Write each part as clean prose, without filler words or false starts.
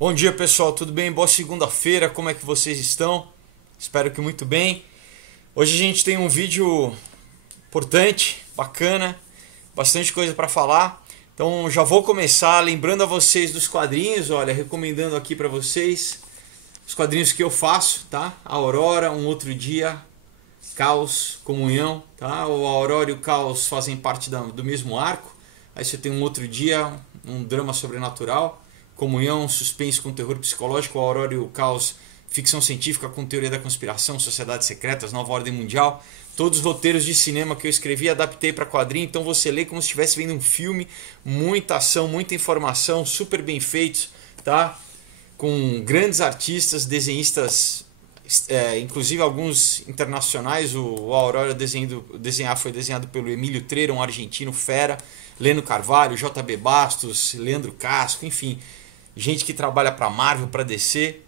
Bom dia pessoal, tudo bem? Boa segunda-feira, como é que vocês estão? Espero que muito bem. Hoje a gente tem um vídeo importante, bacana, bastante coisa para falar. Então já vou começar lembrando a vocês dos quadrinhos, olha, recomendando aqui para vocês os quadrinhos que eu faço, tá? A Aurora, Um Outro Dia, Caos, Comunhão, tá? O Aurora e o Caos fazem parte do mesmo arco. Aí você tem Um Outro Dia, um drama sobrenatural. Comunhão, suspense com terror psicológico. O Aurora e o Caos, ficção científica com teoria da conspiração, sociedades secretas, nova ordem mundial. Todos os roteiros de cinema que eu escrevi, adaptei para quadrinho, então você lê como se estivesse vendo um filme. Muita ação, muita informação, super bem feitos, tá? Com grandes artistas, desenhistas, inclusive alguns internacionais. O Aurora foi desenhado pelo Emílio Treira, um argentino fera, Leno Carvalho, JB Bastos, Leandro Casco, enfim, gente que trabalha para Marvel, para DC.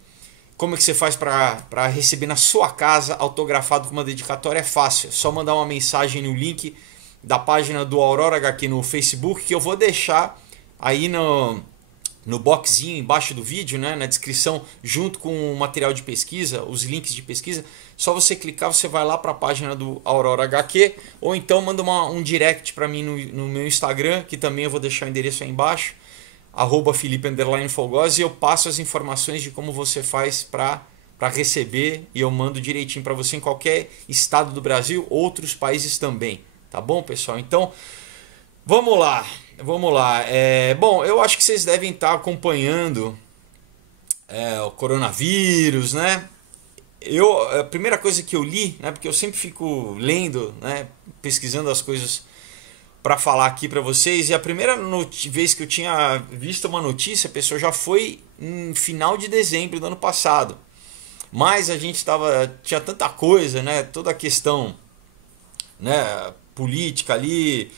Como é que você faz para receber na sua casa autografado com uma dedicatória? É fácil, é só mandar uma mensagem no link da página do Aurora HQ no Facebook, que eu vou deixar aí no boxinho embaixo do vídeo, né, na descrição, junto com o material de pesquisa, os links de pesquisa. Só você clicar, você vai lá para a página do Aurora HQ, ou então manda um direct para mim no meu Instagram, que também eu vou deixar o endereço aí embaixo, @Felipe_Fogosi, e eu passo as informações de como você faz para receber, e eu mando direitinho para você em qualquer estado do Brasil, outros países também, tá bom, pessoal? Então, vamos lá. Bom, eu acho que vocês devem estar acompanhando o coronavírus, né? A primeira coisa que eu li, né, porque eu sempre fico lendo, né, pesquisando as coisas para falar aqui para vocês, e a primeira vez que eu tinha visto uma notícia, pessoal, já foi em final de dezembro do ano passado. Mas a gente tinha tanta coisa, né, toda a questão, né, política ali,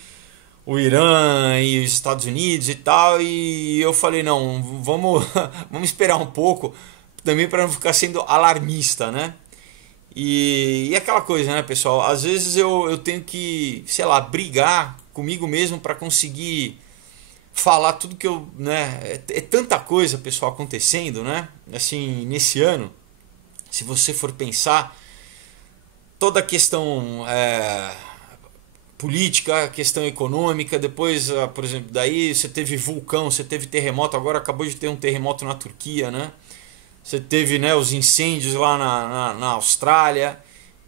o Irã e os Estados Unidos e tal, e eu falei, não, vamos, vamos esperar um pouco, também para não ficar sendo alarmista, né? E aquela coisa, né, pessoal? Às vezes eu tenho que, sei lá, brigar comigo mesmo para conseguir falar tudo que eu, né? É tanta coisa, pessoal, acontecendo, né? Assim, nesse ano, se você for pensar, toda a questão política, a questão econômica, depois, por exemplo, daí você teve vulcão, você teve terremoto, agora acabou de ter um terremoto na Turquia, né? Você teve, né, os incêndios lá na Austrália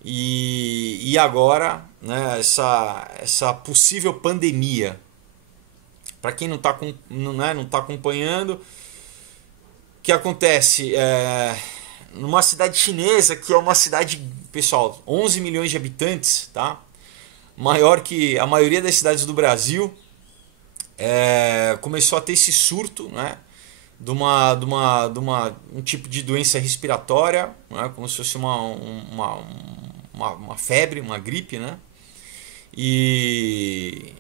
e agora, né, essa possível pandemia. Para quem não tá acompanhando, o que acontece? Numa cidade chinesa, que é uma cidade, pessoal, 11 milhões de habitantes, tá? Maior que a maioria das cidades do Brasil, começou a ter esse surto, né? De um tipo de doença respiratória, né? Como se fosse uma febre, uma gripe, né? E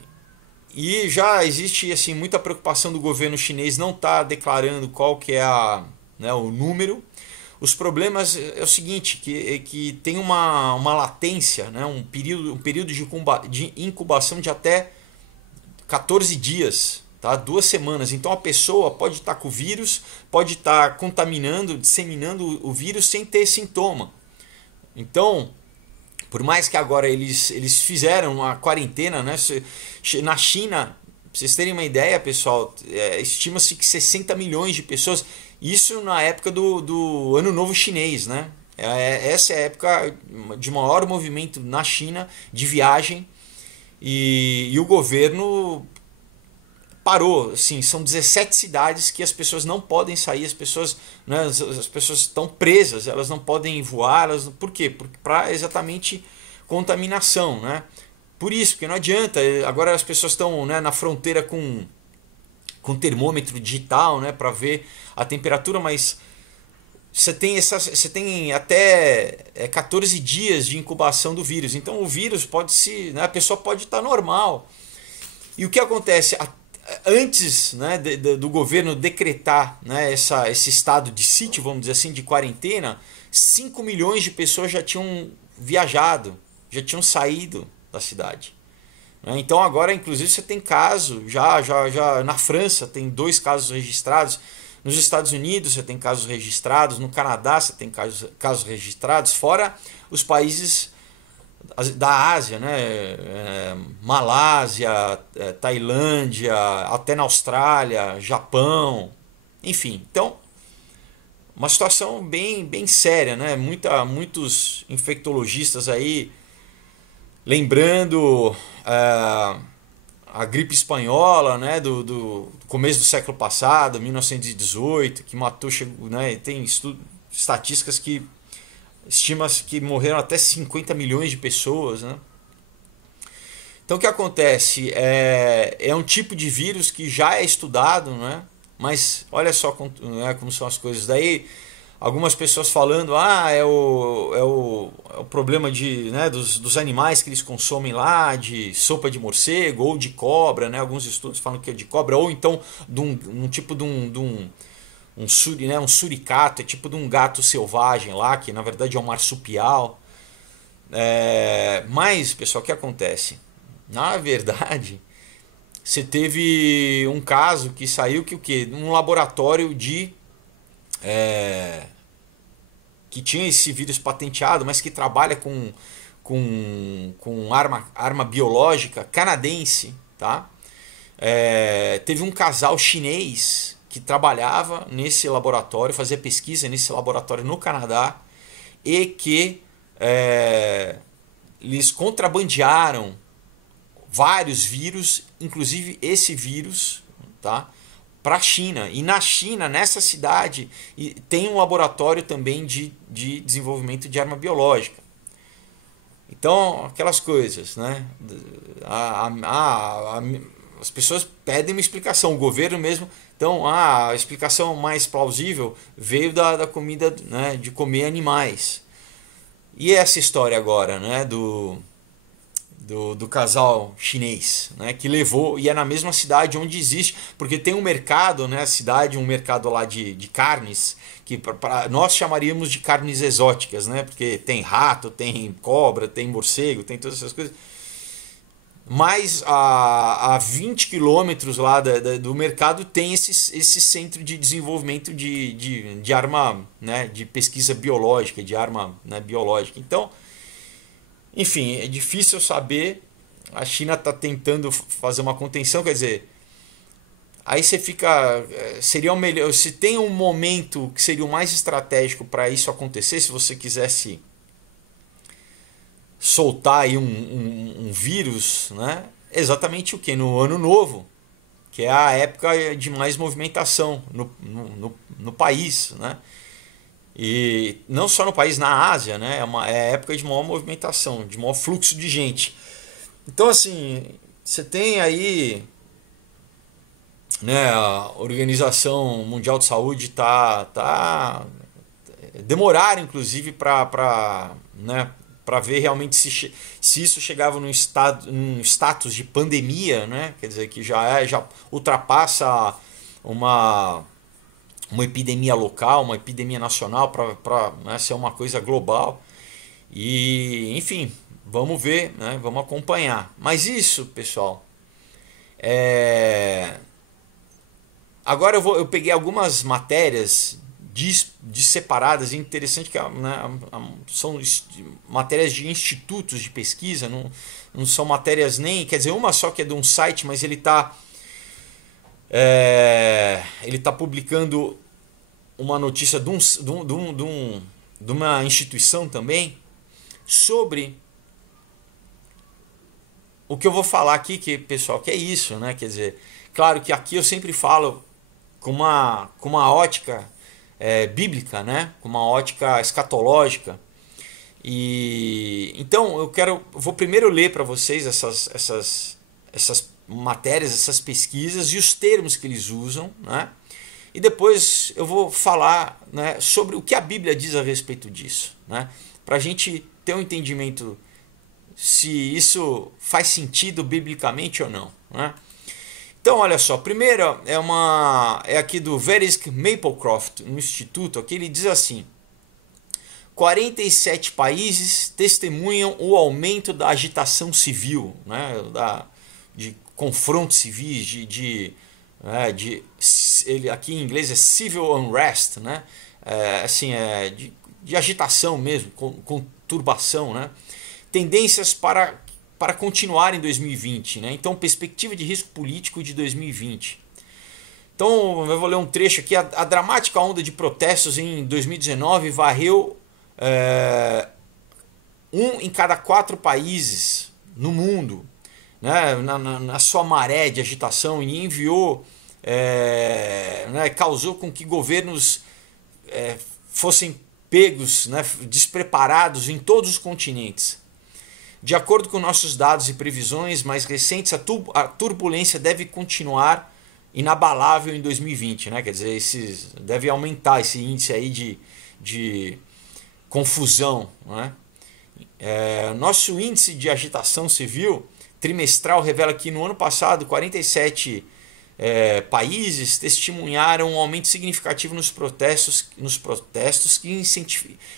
já existe assim muita preocupação do governo chinês, não está declarando qual que é o número. Os problemas é o seguinte, que tem uma latência, né? um período de incubação de até 14 dias. Tá? 2 semanas. Então a pessoa pode estar com o vírus, pode estar contaminando, disseminando o vírus sem ter sintoma. Então, por mais que agora eles fizeram uma quarentena, né? Na China, pra vocês terem uma ideia, pessoal, estima-se que 60 milhões de pessoas, isso na época do Ano Novo Chinês, né? Essa é a época de maior movimento na China de viagem, e o governo parou, assim, são 17 cidades que as pessoas não podem sair, as pessoas estão presas, elas não podem voar, por quê? Para exatamente contaminação, né? Por isso, porque não adianta, agora as pessoas estão, né, na fronteira com termômetro digital, né, para ver a temperatura, mas você tem até 14 dias de incubação do vírus, então o vírus né, a pessoa pode estar normal. E o que acontece? Antes, né, do governo decretar, né, esse estado de sítio, vamos dizer assim, de quarentena, 5 milhões de pessoas já tinham viajado, já tinham saído da cidade. Então agora, inclusive, você tem caso, já na França tem 2 casos registrados, Nos Estados Unidos você tem casos registrados, no Canadá você tem casos registrados, fora os países da Ásia, né? Malásia, Tailândia, até na Austrália, Japão, enfim. Então, uma situação bem séria, né? Muitos infectologistas aí lembrando a gripe espanhola, né? Do começo do século passado, 1918, que matou, né? Tem estatísticas que estima-se que morreram até 50 milhões de pessoas, né? Então o que acontece? É um tipo de vírus que já é estudado, né? Mas olha só como são as coisas. Daí algumas pessoas falando, é o problema né, dos animais que eles consomem lá, de sopa de morcego ou de cobra, né? Alguns estudos falam que é de cobra, ou então de um tipo de um suricato, é tipo de um gato selvagem lá, que na verdade é um marsupial. Mas, pessoal, o que acontece? Na verdade, você teve um caso que saiu que o quê? Um laboratório que tinha esse vírus patenteado, mas que trabalha com arma biológica canadense, tá? Teve um casal chinês que trabalhava nesse laboratório, fazia pesquisa nesse laboratório no Canadá, e que eles contrabandearam vários vírus, inclusive esse vírus, tá, para a China. E na China, nessa cidade, tem um laboratório também de desenvolvimento de arma biológica. Então, aquelas coisas, né? As pessoas pedem uma explicação, o governo mesmo. Então, a explicação mais plausível veio da comida, né, de comer animais. E essa história agora, né, do casal chinês, né, que levou, e é na mesma cidade onde existe, porque tem um mercado, né, um mercado lá de carnes, que nós chamaríamos de carnes exóticas, né, porque tem rato, tem cobra, tem morcego, tem todas essas coisas. Mas a 20 quilômetros lá do mercado tem esse centro de desenvolvimento de arma, né, de pesquisa biológica, de arma, né, biológica. Então, enfim, é difícil saber. A China está tentando fazer uma contenção, quer dizer, aí você fica. Seria o melhor. Se tem um momento que seria o mais estratégico para isso acontecer, se você quisesse soltar aí um vírus, né? Exatamente o que? No ano novo, que é a época de mais movimentação no país, né? E não só no país, na Ásia, né? É a época de maior movimentação, de maior fluxo de gente. Então, assim, você tem aí, né, a Organização Mundial de Saúde demoraram, inclusive, né, para ver realmente se isso chegava num status de pandemia, né? Quer dizer, que já ultrapassa uma epidemia local, uma epidemia nacional, para né, ser uma coisa global. E, enfim, vamos ver, né? Vamos acompanhar. Mas isso, pessoal, agora eu peguei algumas matérias separadas, e interessante que, né, são matérias de institutos de pesquisa, não são matérias nem, quer dizer, uma só que é de um site, mas ele está publicando uma notícia de uma instituição também sobre o que eu vou falar aqui, que, pessoal, que é isso, né? Quer dizer, claro que aqui eu sempre falo com uma ótica bíblica, né? Com uma ótica escatológica. E então eu vou primeiro ler para vocês essas matérias, essas pesquisas e os termos que eles usam, né? E depois eu vou falar, né, sobre o que a Bíblia diz a respeito disso, né? Para a gente ter um entendimento se isso faz sentido biblicamente ou não, né? Então, olha só, primeiro é aqui do Verisk Maplecroft, um instituto, aqui ele diz assim: 47 países testemunham o aumento da agitação civil, né, de confrontos civis, né, ele aqui em inglês é civil unrest, né, assim, de agitação mesmo, conturbação, né, tendências para continuar em 2020, né, então perspectiva de risco político de 2020. Então eu vou ler um trecho aqui. A dramática onda de protestos em 2019 varreu 1 em cada 4 países no mundo, né, na sua maré de agitação, e enviou, né, causou com que governos fossem pegos, né, despreparados em todos os continentes. De acordo com nossos dados e previsões mais recentes, a turbulência deve continuar inabalável em 2020, né? Quer dizer, deve aumentar esse índice aí de confusão, né? Nosso índice de agitação civil trimestral revela que no ano passado 47 países testemunharam um aumento significativo nos protestos que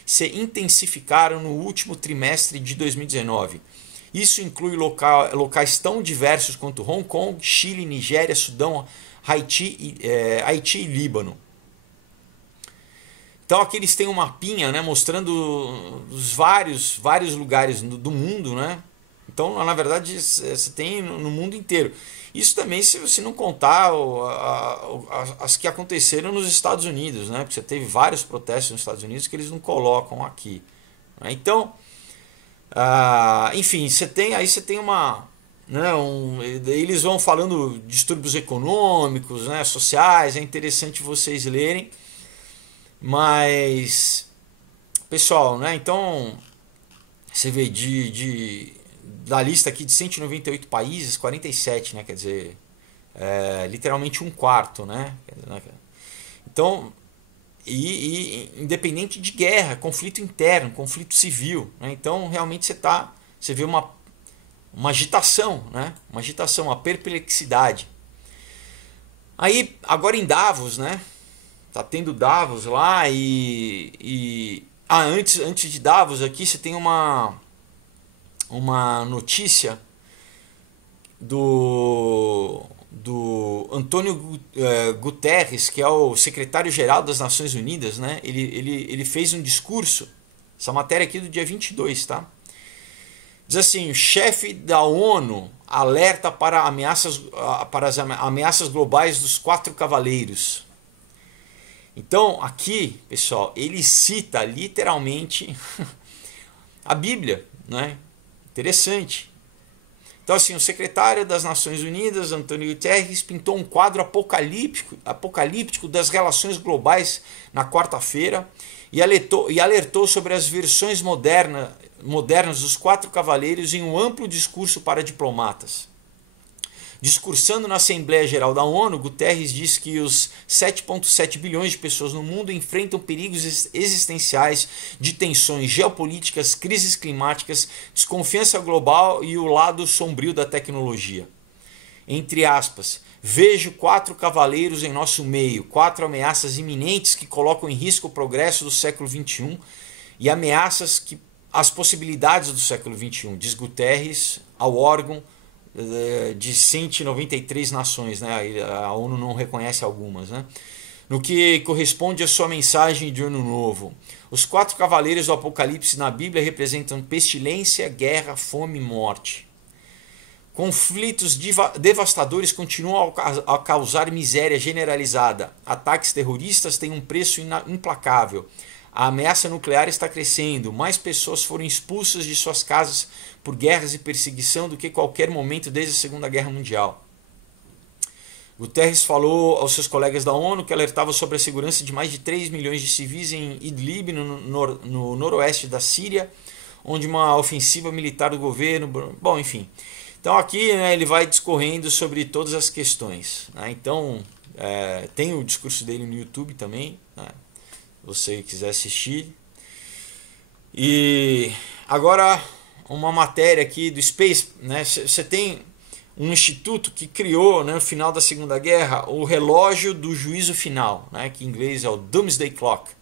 se intensificaram no último trimestre de 2019. Isso inclui locais tão diversos quanto Hong Kong, Chile, Nigéria, Sudão, Haiti e Líbano. Então aqui eles têm um mapinha, né, mostrando os vários lugares do mundo, né? Então na verdade você tem no mundo inteiro. Isso também se você não contar as que aconteceram nos Estados Unidos, né? Porque você teve vários protestos nos Estados Unidos que eles não colocam aqui, né? Então, enfim, você tem uma, né, eles vão falando distúrbios econômicos, né, sociais. É interessante vocês lerem, mas pessoal, né, então você vê da lista aqui de 198 países, 47, né, quer dizer, literalmente um quarto, né? Então, e independente de guerra, conflito interno, conflito civil, né? Então realmente você vê uma agitação, né? Uma agitação, uma perplexidade. Aí agora em Davos, né? Tá tendo Davos lá antes de Davos aqui você tem uma notícia do Antônio Guterres, que é o secretário-geral das Nações Unidas, né? Ele fez um discurso, essa matéria aqui do dia 22, tá? Diz assim: o chefe da ONU alerta para as ameaças globais dos 4 cavaleiros. Então aqui, pessoal, ele cita literalmente a Bíblia, né? Interessante. Então, assim, o secretário das Nações Unidas, Antônio Guterres, pintou um quadro apocalíptico das relações globais na quarta-feira e alertou sobre as versões modernas dos 4 cavaleiros em um amplo discurso para diplomatas. Discursando na Assembleia Geral da ONU, Guterres disse que os 7,7 bilhões de pessoas no mundo enfrentam perigos existenciais de tensões geopolíticas, crises climáticas, desconfiança global e o lado sombrio da tecnologia. Entre aspas, vejo 4 cavaleiros em nosso meio, 4 ameaças iminentes que colocam em risco o progresso do século XXI e ameaças às possibilidades do século XXI, diz Guterres ao órgão de 193 nações, né? A ONU não reconhece algumas, né? No que corresponde à sua mensagem de Ano Novo. Os 4 cavaleiros do Apocalipse na Bíblia representam pestilência, guerra, fome e morte. Conflitos devastadores continuam a causar miséria generalizada. Ataques terroristas têm um preço implacável. A ameaça nuclear está crescendo. Mais pessoas foram expulsas de suas casas por guerras e perseguição do que qualquer momento desde a Segunda Guerra Mundial. Guterres falou aos seus colegas da ONU que alertava sobre a segurança de mais de 3 milhões de civis em Idlib, no noroeste da Síria, onde uma ofensiva militar do governo... Bom, enfim. Então aqui, né, ele vai discorrendo sobre todas as questões, né? Então, tem o discurso dele no YouTube também, né? Se você quiser assistir. E agora uma matéria aqui do Space, né? Você tem um instituto que criou, né, no final da Segunda Guerra, o relógio do juízo final, né, que em inglês é o Doomsday Clock,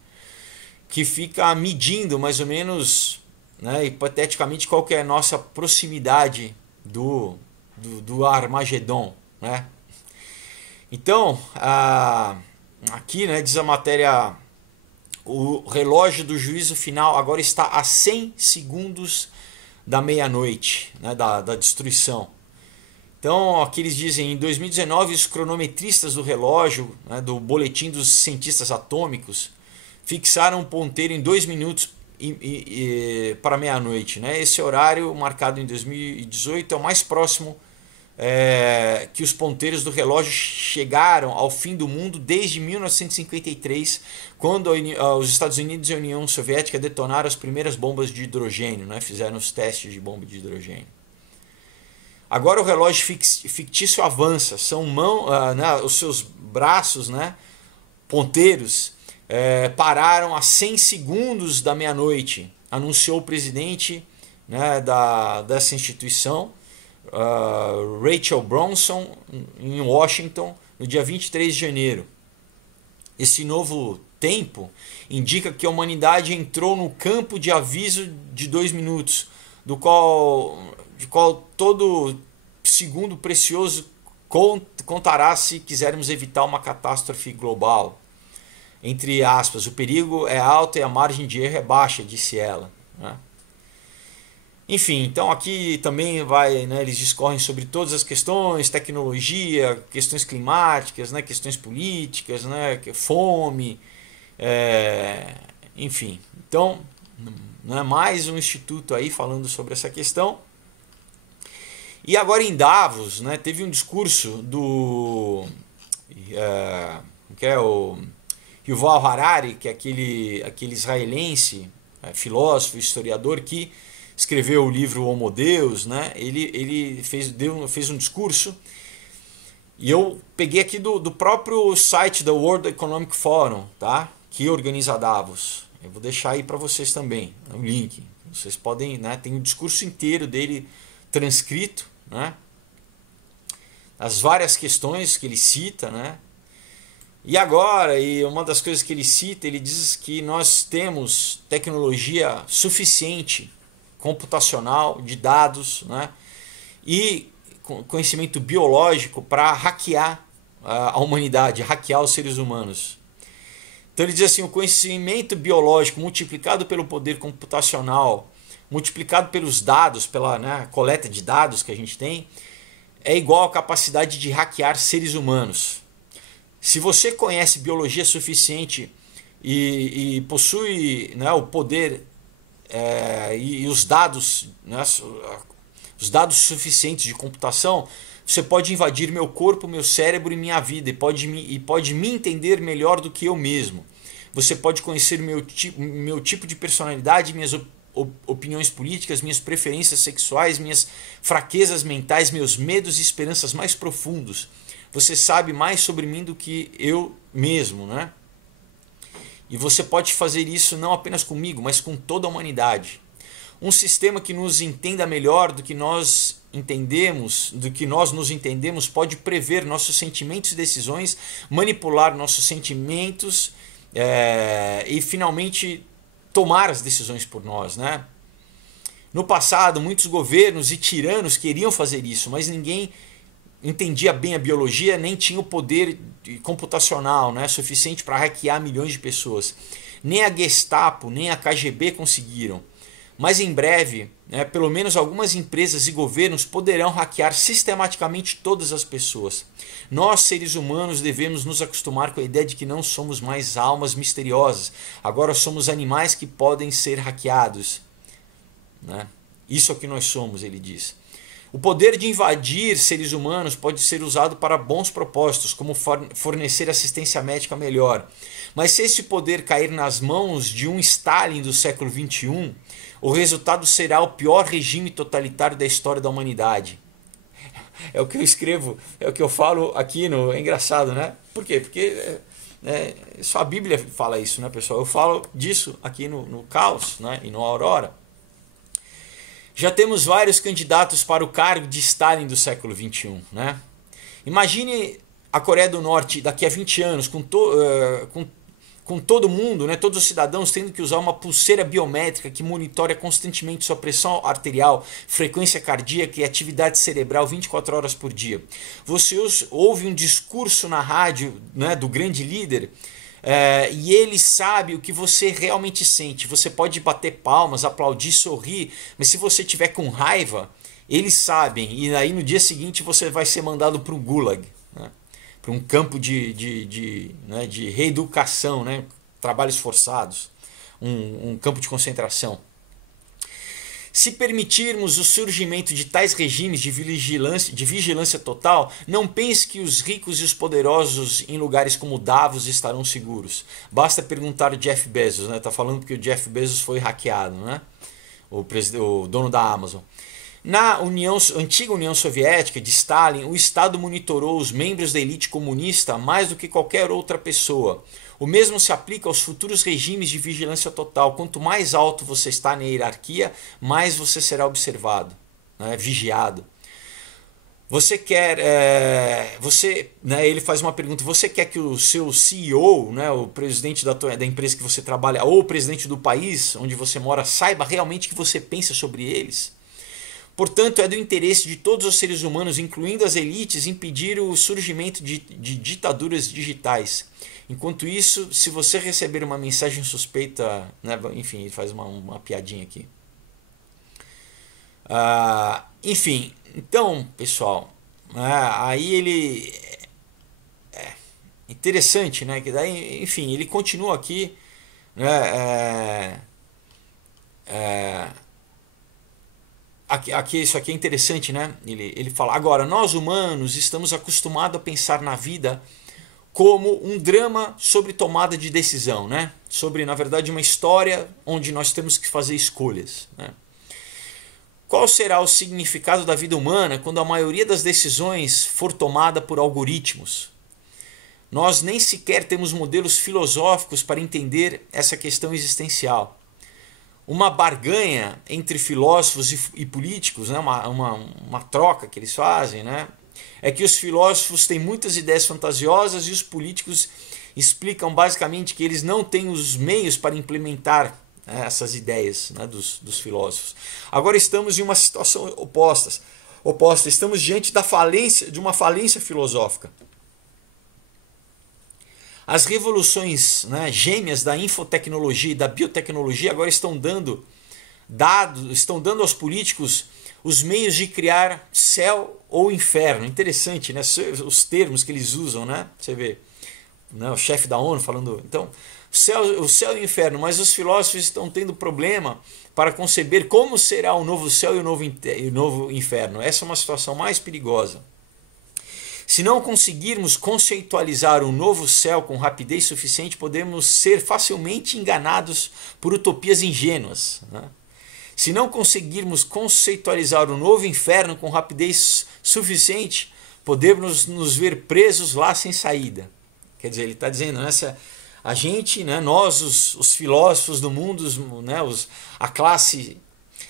que fica medindo mais ou menos, né, hipoteticamente, qual que é a nossa proximidade do Armagedon, né? Então, aqui, né, diz a matéria, o relógio do juízo final agora está a 100 segundos da meia-noite, né, da destruição. Então, aqui eles dizem, em 2019, os cronometristas do relógio, né, do boletim dos cientistas atômicos, fixaram um ponteiro em 2 minutos para meia-noite. Né? Esse horário, marcado em 2018, é o mais próximo que os ponteiros do relógio chegaram ao fim do mundo desde 1953, quando os Estados Unidos e a União Soviética detonaram as primeiras bombas de hidrogênio, né? Fizeram os testes de bomba de hidrogênio. Agora o relógio fictício avança, são né, os seus braços, né, ponteiros, pararam a 100 segundos da meia-noite, anunciou o presidente, né, dessa instituição, Rachel Bronson, em Washington, no dia 23 de janeiro. Esse novo tempo indica que a humanidade entrou no campo de aviso de 2 minutos, de qual todo segundo precioso contará se quisermos evitar uma catástrofe global. Entre aspas, o perigo é alto e a margem de erro é baixa, disse ela. Né? Enfim, então aqui também né, eles discorrem sobre todas as questões, tecnologia, questões climáticas, né, questões políticas, né, fome, enfim. Então, né, mais um instituto aí falando sobre essa questão. E agora em Davos, né, teve um discurso do o Yuval Harari, que é aquele israelense, filósofo, historiador, que escreveu o livro Homo Deus, né? Ele fez um discurso, e eu peguei aqui do próprio site da World Economic Forum, tá? Que organiza Davos. Eu vou deixar aí para vocês também, o link. Vocês podem, né? Tem o discurso inteiro dele transcrito, né? As várias questões que ele cita, né? E agora, uma das coisas que ele cita, ele diz que nós temos tecnologia suficiente, computacional, de dados, né, e conhecimento biológico para hackear a humanidade, hackear os seres humanos. Então ele diz assim, o conhecimento biológico multiplicado pelo poder computacional, multiplicado pelos dados, pela, né, coleta de dados que a gente tem, é igual à capacidade de hackear seres humanos. Se você conhece biologia suficiente e possui, né, o poder e os dados, né, os dados suficientes de computação, você pode invadir meu corpo, meu cérebro e minha vida, e pode me entender melhor do que eu mesmo. Você pode conhecer meu tipo de personalidade, minhas opiniões políticas, minhas preferências sexuais, minhas fraquezas mentais, meus medos e esperanças mais profundos. Você sabe mais sobre mim do que eu mesmo, né? E você pode fazer isso não apenas comigo, mas com toda a humanidade. Um sistema que nos entenda melhor do que nós nos entendemos, pode prever nossos sentimentos e decisões, manipular nossos sentimentos e finalmente tomar as decisões por nós, né? No passado, muitos governos e tiranos queriam fazer isso, mas ninguém entendia bem a biologia, nem tinha o poder computacional, né, suficiente para hackear milhões de pessoas. Nem a Gestapo, nem a KGB conseguiram. Mas em breve, né, pelo menos algumas empresas e governos poderão hackear sistematicamente todas as pessoas. Nós, seres humanos, devemos nos acostumar com a ideia de que não somos mais almas misteriosas. Agora somos animais que podem ser hackeados. Né? Isso é o que nós somos, ele diz. O poder de invadir seres humanos pode ser usado para bons propósitos, como fornecer assistência médica melhor. Mas se esse poder cair nas mãos de um Stalin do século XXI, o resultado será o pior regime totalitário da história da humanidade. É o que eu escrevo, é o que eu falo aqui no... É engraçado, né? Por quê? Porque só a Bíblia fala isso, né, pessoal? Eu falo disso aqui no Caos, né, e no Aurora. Já temos vários candidatos para o cargo de Stalin do século XXI. Né? Imagine a Coreia do Norte daqui a 20 anos, com com todo mundo, né, todos os cidadãos tendo que usar uma pulseira biométrica que monitora constantemente sua pressão arterial, frequência cardíaca e atividade cerebral 24 horas por dia. Você ouve um discurso na rádio, né, do grande líder, e ele sabe o que você realmente sente. Você pode bater palmas, aplaudir, sorrir, mas se você tiver com raiva, eles sabem, e aí no dia seguinte você vai ser mandado para o Gulag, né? Para um campo de reeducação, né? Trabalhos forçados, um campo de concentração. Se permitirmos o surgimento de tais regimes de vigilância total, não pense que os ricos e os poderosos em lugares como Davos estarão seguros. Basta perguntar ao Jeff Bezos, né? Tá falando que o Jeff Bezos foi hackeado, né? O dono da Amazon. Na antiga União Soviética de Stalin, o Estado monitorou os membros da elite comunista mais do que qualquer outra pessoa. O mesmo se aplica aos futuros regimes de vigilância total. Quanto mais alto você está na hierarquia, mais você será observado, né, vigiado. Você quer, né, ele faz uma pergunta, você quer que o seu CEO, né, o presidente da empresa que você trabalha, ou o presidente do país onde você mora, saiba realmente o que você pensa sobre eles? Portanto, é do interesse de todos os seres humanos, incluindo as elites, impedir o surgimento de ditaduras digitais. Enquanto isso, se você receber uma mensagem suspeita, né, enfim, ele faz uma piadinha aqui. Enfim, então, pessoal, aí ele... interessante, né? Que daí, enfim, ele continua aqui, né, Aqui, isso aqui é interessante, né? Ele fala, agora, nós humanos estamos acostumados a pensar na vida como um drama sobre tomada de decisão, né? Sobre, na verdade, uma história onde nós temos que fazer escolhas, né? Qual será o significado da vida humana quando a maioria das decisões for tomada por algoritmos? Nós nem sequer temos modelos filosóficos para entender essa questão existencial. Uma barganha entre filósofos e políticos, né? uma troca que eles fazem, né? É que os filósofos têm muitas ideias fantasiosas e os políticos explicam basicamente que eles não têm os meios para implementar, né, essas ideias, né, dos filósofos. Agora estamos em uma situação oposta. Estamos diante de uma falência filosófica. As revoluções, né, gêmeas da infotecnologia e da biotecnologia agora estão dando aos políticos os meios de criar céu ou inferno. Interessante, né? Os termos que eles usam, né? Você vê, né, o chefe da ONU falando... Então, o céu e o inferno, mas os filósofos estão tendo problema para conceber como será o novo céu e o novo inferno. Essa é uma situação mais perigosa. Se não conseguirmos conceitualizar um novo céu com rapidez suficiente, podemos ser facilmente enganados por utopias ingênuas, né? Se não conseguirmos conceitualizar um novo inferno com rapidez suficiente, podemos nos ver presos lá sem saída. Quer dizer, ele está dizendo, né, a gente, né, nós, os filósofos do mundo, né, a classe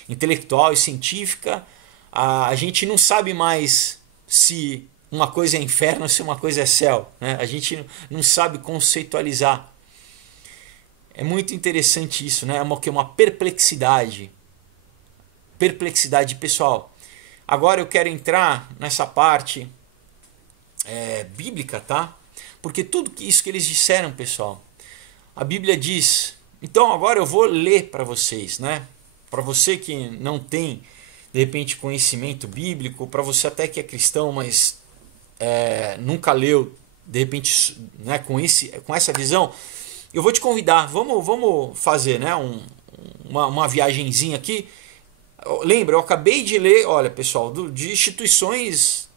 intelectual e científica, a gente não sabe mais se uma coisa é inferno ou se uma coisa é céu, né? A gente não sabe conceitualizar. É muito interessante isso, né? É uma perplexidade. Perplexidade, pessoal. Agora eu quero entrar nessa parte bíblica, tá? Porque tudo isso que eles disseram, pessoal, a Bíblia diz. Então agora eu vou ler para vocês, né? Para você que não tem, de repente, conhecimento bíblico, para você até que é cristão, mas nunca leu, de repente, né, com essa visão, eu vou te convidar, vamos fazer, né, uma viagenzinha aqui. Lembra, eu acabei de ler, olha pessoal, de instituições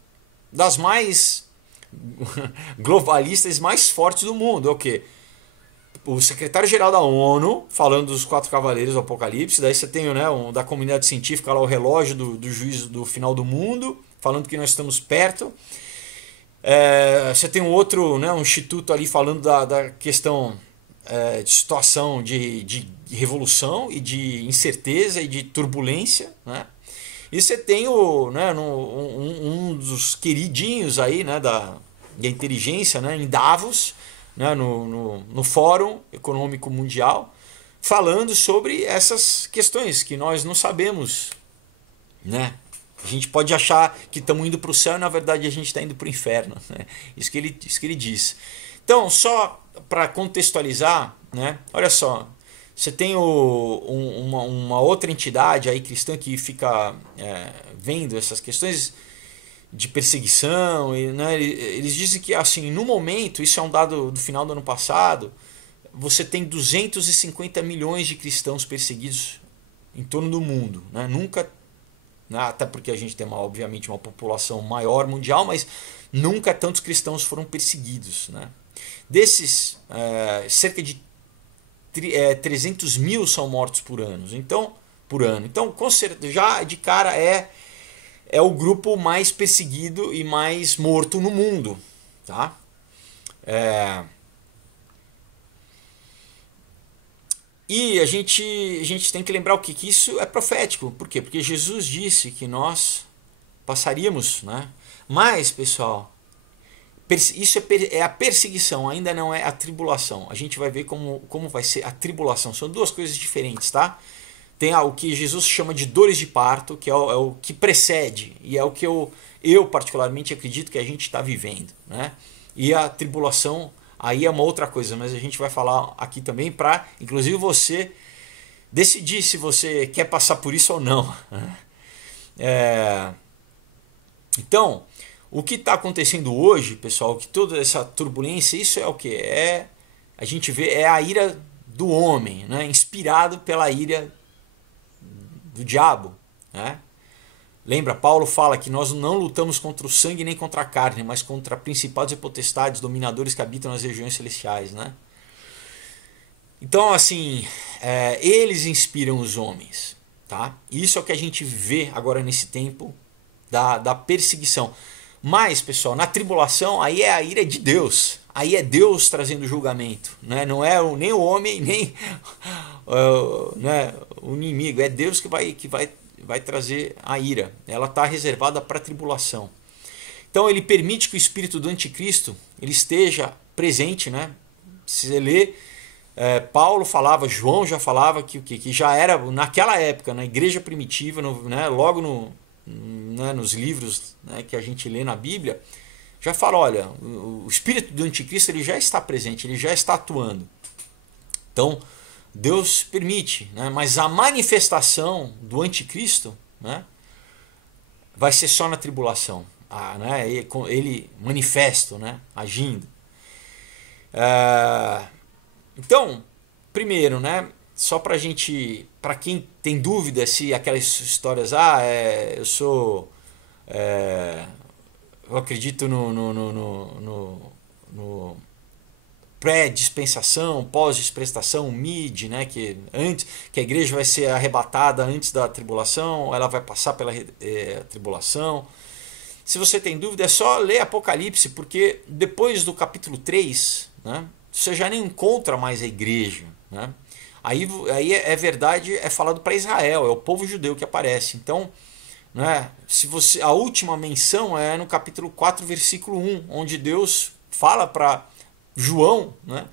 das mais globalistas, mais fortes do mundo. É o quê? O secretário-geral da ONU falando dos 4 cavaleiros do Apocalipse. Daí você tem, né, da comunidade científica lá, o relógio do juízo do final do mundo, falando que nós estamos perto. Você tem um outro, né, um instituto ali falando da questão de situação de revolução e de incerteza e de turbulência, né? E você tem um dos queridinhos aí, né, da inteligência, né, em Davos, né, no Fórum Econômico Mundial, falando sobre essas questões que nós não sabemos, né? A gente pode achar que estamos indo para o céu e na verdade a gente está indo para o inferno, né? Isso que ele diz. Então, só para contextualizar, né? Olha só, você tem uma outra entidade aí cristã que fica vendo essas questões de perseguição, e, né, eles dizem que assim, no momento, isso é um dado do final do ano passado, você tem 250 milhões de cristãos perseguidos em torno do mundo, né? Nunca, né, até porque a gente tem obviamente uma população maior mundial, mas nunca tantos cristãos foram perseguidos, né? Desses, cerca de 300 mil são mortos por ano. Então, com certeza, já de cara é o grupo mais perseguido e mais morto no mundo, tá? E a gente tem que lembrar o que isso é profético. Por quê? Porque Jesus disse que nós passaríamos, né? Mas, pessoal, isso é a perseguição, ainda não é a tribulação. A gente vai ver como vai ser a tribulação. São duas coisas diferentes, tá? Tem o que Jesus chama de dores de parto, que é o que precede, e é o que eu particularmente acredito que a gente está vivendo, né? E a tribulação aí é uma outra coisa, mas a gente vai falar aqui também para, inclusive, você decidir se você quer passar por isso ou não. Então, o que está acontecendo hoje, pessoal, que toda essa turbulência, isso é o que? A gente vê, a ira do homem, né? Inspirado pela ira do diabo, né? Lembra, Paulo fala que nós não lutamos contra o sangue nem contra a carne, mas contra principados e potestades, dominadores que habitam nas regiões celestiais, né? Então, assim, eles inspiram os homens, tá? Isso é o que a gente vê agora nesse tempo da perseguição. Mas, pessoal, na tribulação, aí é a ira de Deus. Aí é Deus trazendo julgamento, né? Não é nem o homem, nem né, o inimigo. É Deus que vai trazer a ira. Ela está reservada para a tribulação. Então ele permite que o espírito do anticristo ele esteja presente, né? Se você lê, Paulo falava, João já falava que já era naquela época, na igreja primitiva, né, logo né, nos livros, né, que a gente lê na Bíblia, já fala, olha, o espírito do anticristo ele já está presente, ele já está atuando. Então Deus permite, né, mas a manifestação do anticristo, né, vai ser só na tribulação, né, ele manifesto, né, agindo. Então, primeiro, né, só para quem tem dúvida se aquelas histórias, eu acredito no pré-dispensação, pós-dispensação, mid, né, que a igreja vai ser arrebatada antes da tribulação, ela vai passar pela tribulação. Se você tem dúvida, é só ler Apocalipse, porque depois do capítulo 3, né, você já nem encontra mais a igreja, né? Aí é verdade, é falado para Israel, é o povo judeu que aparece. Então, né, a última menção é no capítulo 4, versículo 1, onde Deus fala para João, né,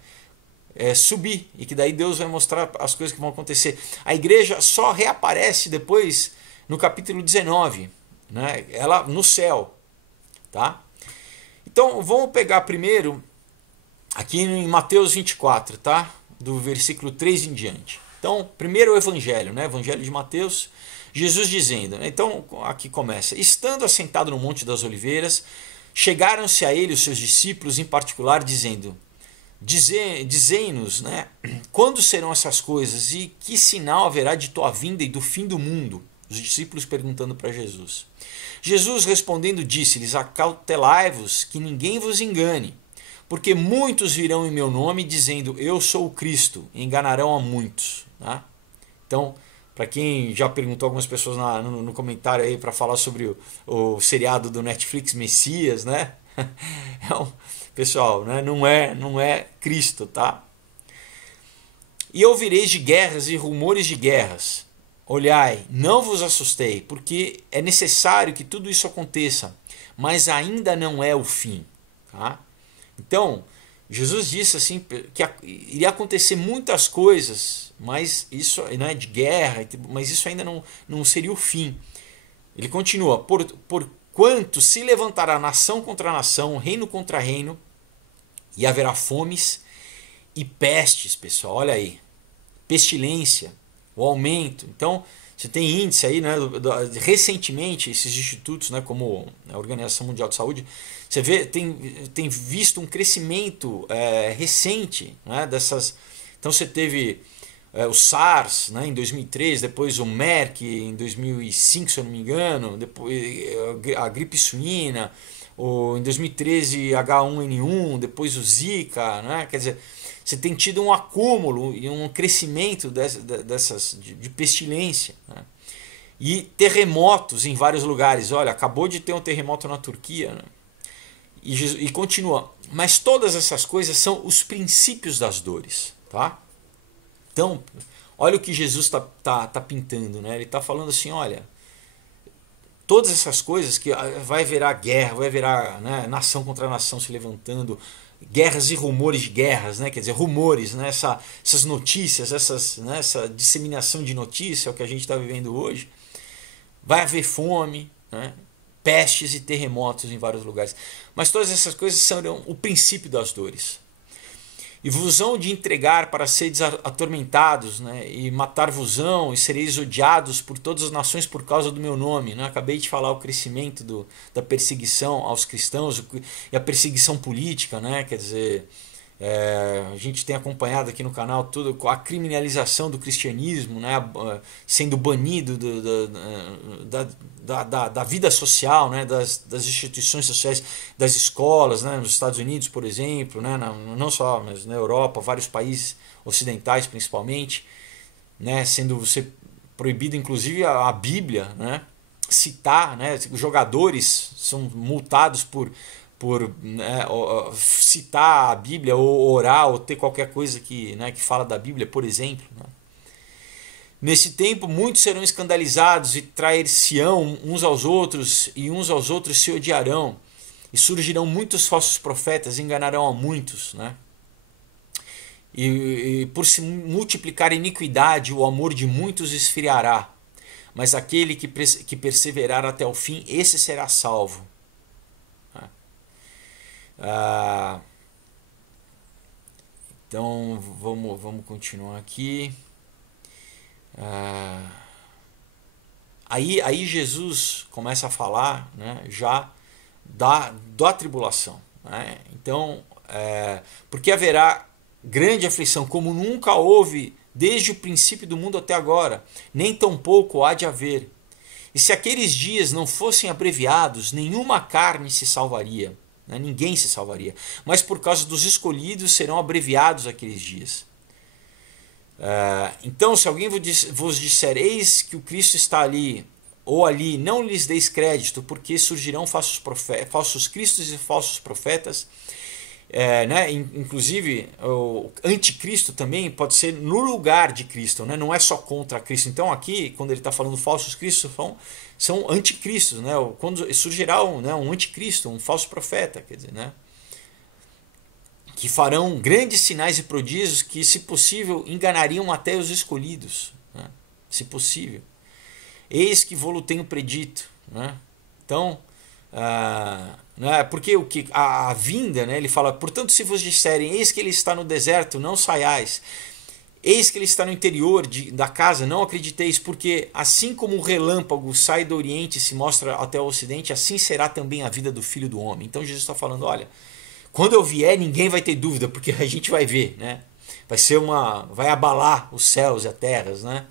subir, e que daí Deus vai mostrar as coisas que vão acontecer. A igreja só reaparece depois no capítulo 19, né, ela no céu, tá? Então, vamos pegar primeiro aqui em Mateus 24, tá? Do versículo 3 em diante. Então, primeiro o evangelho, né? Evangelho de Mateus, Jesus dizendo, né? Então, aqui começa. Estando assentado no Monte das Oliveiras, chegaram-se a ele os seus discípulos em particular, dizendo, dizei-nos, né? Quando serão essas coisas e que sinal haverá de tua vinda e do fim do mundo? Os discípulos perguntando para Jesus. Jesus respondendo disse-lhes, acautelai-vos que ninguém vos engane. Porque muitos virão em meu nome dizendo, eu sou o Cristo, e enganarão a muitos. Tá? Então, para quem já perguntou algumas pessoas no comentário aí para falar sobre o seriado do Netflix Messias, né? Pessoal, né? Não é Cristo, tá? E ouvireis de guerras e rumores de guerras. Olhai, não vos assustei, porque é necessário que tudo isso aconteça, mas ainda não é o fim, tá? Então, Jesus disse assim que iria acontecer muitas coisas, mas isso, né, de guerra, mas isso ainda não seria o fim. Ele continua: porquanto se levantará nação contra nação, reino contra reino, e haverá fomes e pestes, pessoal. Olha aí, pestilência, o aumento. Então você tem índice aí, né, recentemente esses institutos, né, como a Organização Mundial de Saúde, você vê, tem visto um crescimento recente, né, dessas. Então você teve o SARS, né, em 2003, depois o MERS em 2005, se eu não me engano, depois a gripe suína, em 2013 H1N1, depois o Zika, né, quer dizer, você tem tido um acúmulo e um crescimento de pestilência, né? E terremotos em vários lugares. Olha, acabou de ter um terremoto na Turquia, né? E continua. Mas todas essas coisas são os princípios das dores, tá? Então, olha o que Jesus tá pintando, né? Ele está falando assim, olha, todas essas coisas que vai virar guerra, vai virar, né, nação contra nação se levantando, guerras e rumores de guerras, né? Quer dizer, rumores, né? Essas notícias, né? Essa disseminação de notícia, é o que a gente está vivendo hoje. Vai haver fome, né? Pestes e terremotos em vários lugares. Mas todas essas coisas são o princípio das dores. E vos hão de entregar para seres atormentados, né? E matar-vos-ão, e sereis odiados por todas as nações por causa do meu nome, né? Acabei de falar o crescimento da perseguição aos cristãos e a perseguição política, né? Quer dizer, a gente tem acompanhado aqui no canal tudo a criminalização do cristianismo, né? Sendo banido da vida social, né? das instituições sociais, das escolas, né? Nos Estados Unidos, por exemplo, né? Não só, mas na Europa, vários países ocidentais principalmente, né? Sendo proibido inclusive a Bíblia, né? Citar, né? Os jogadores são multados por né, citar a Bíblia ou orar ou ter qualquer coisa que fala da Bíblia, por exemplo, né? Nesse tempo muitos serão escandalizados e trair-se-ão uns aos outros, e uns aos outros se odiarão, e surgirão muitos falsos profetas, enganarão a muitos, né? E por se multiplicar a iniquidade, o amor de muitos esfriará, mas aquele que perseverar até o fim, esse será salvo. Então vamos continuar aqui. Aí Jesus começa a falar, né, já da tribulação, né? Então, porque haverá grande aflição como nunca houve desde o princípio do mundo até agora, nem tampouco há de haver. E se aqueles dias não fossem abreviados, nenhuma carne se salvaria, né? Ninguém se salvaria, mas por causa dos escolhidos serão abreviados aqueles dias. Então, se alguém vos disser, eis que o Cristo está ali, ou ali, não lhes deis crédito, porque surgirão falsos cristos e falsos profetas. Né? Inclusive, o anticristo também pode ser no lugar de Cristo, né? Não é só contra Cristo. Então, aqui, quando ele está falando falsos cristos, são anticristos, né? Quando surgirá um anticristo, um falso profeta, quer dizer, né? Que farão grandes sinais e prodígios que, se possível, enganariam até os escolhidos, né? Se possível. Eis que vou-lo tenho predito, né? Então, né? Porque a vinda, né? Ele fala, portanto, se vos disserem, eis que ele está no deserto, não saiais. Eis que ele está no interior da casa, não acrediteis, porque assim como o relâmpago sai do oriente e se mostra até o ocidente, assim será também a vida do Filho do Homem. Então Jesus está falando, olha, quando eu vier, ninguém vai ter dúvida, porque a gente vai ver, né? Vai abalar os céus e a terra, né?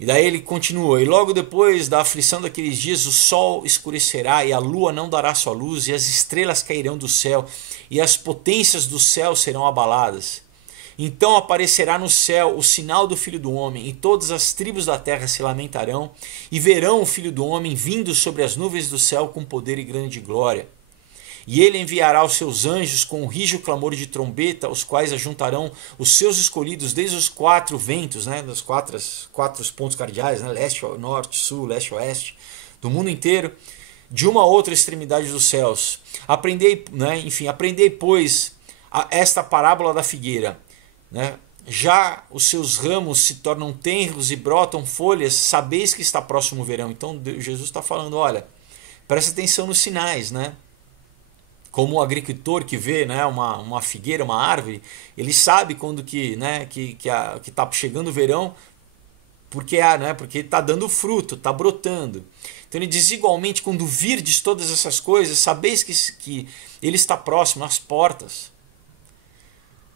E daí ele continua, e logo depois da aflição daqueles dias, o sol escurecerá, e a lua não dará sua luz, e as estrelas cairão do céu, e as potências do céu serão abaladas. Então aparecerá no céu o sinal do Filho do Homem, e todas as tribos da terra se lamentarão, e verão o Filho do Homem vindo sobre as nuvens do céu com poder e grande glória. E ele enviará os seus anjos com um rijo clamor de trombeta, os quais ajuntarão os seus escolhidos desde os 4 ventos, né, dos quatro pontos cardeais, né, leste, norte, sul, leste, oeste, do mundo inteiro, de uma outra extremidade dos céus. Aprendei, né, enfim, aprendei, pois, esta parábola da figueira, né? Já os seus ramos se tornam tenros e brotam folhas, sabeis que está próximo o verão. Então Jesus está falando, olha, presta atenção nos sinais, né? Como o agricultor que vê, né, uma figueira, uma árvore, ele sabe quando que, né, que está chegando o verão, porque está dando fruto, está brotando. Então ele diz, igualmente, quando virdes todas essas coisas, sabeis que ele está próximo, às portas.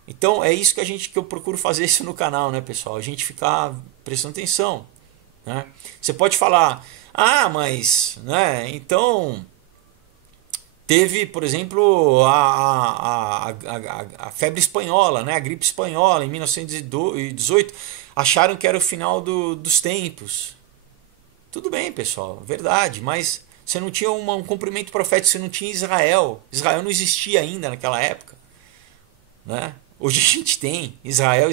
Então é isso que eu procuro fazer isso no canal, né, pessoal? A gente ficar prestando atenção, né? Você pode falar, mas, né, então teve, por exemplo, a febre espanhola, né, a gripe espanhola em 1918, acharam que era o final dos tempos. Tudo bem, pessoal, verdade, mas você não tinha um cumprimento profético, você não tinha Israel. Israel não existia ainda naquela época, né? Hoje a gente tem Israel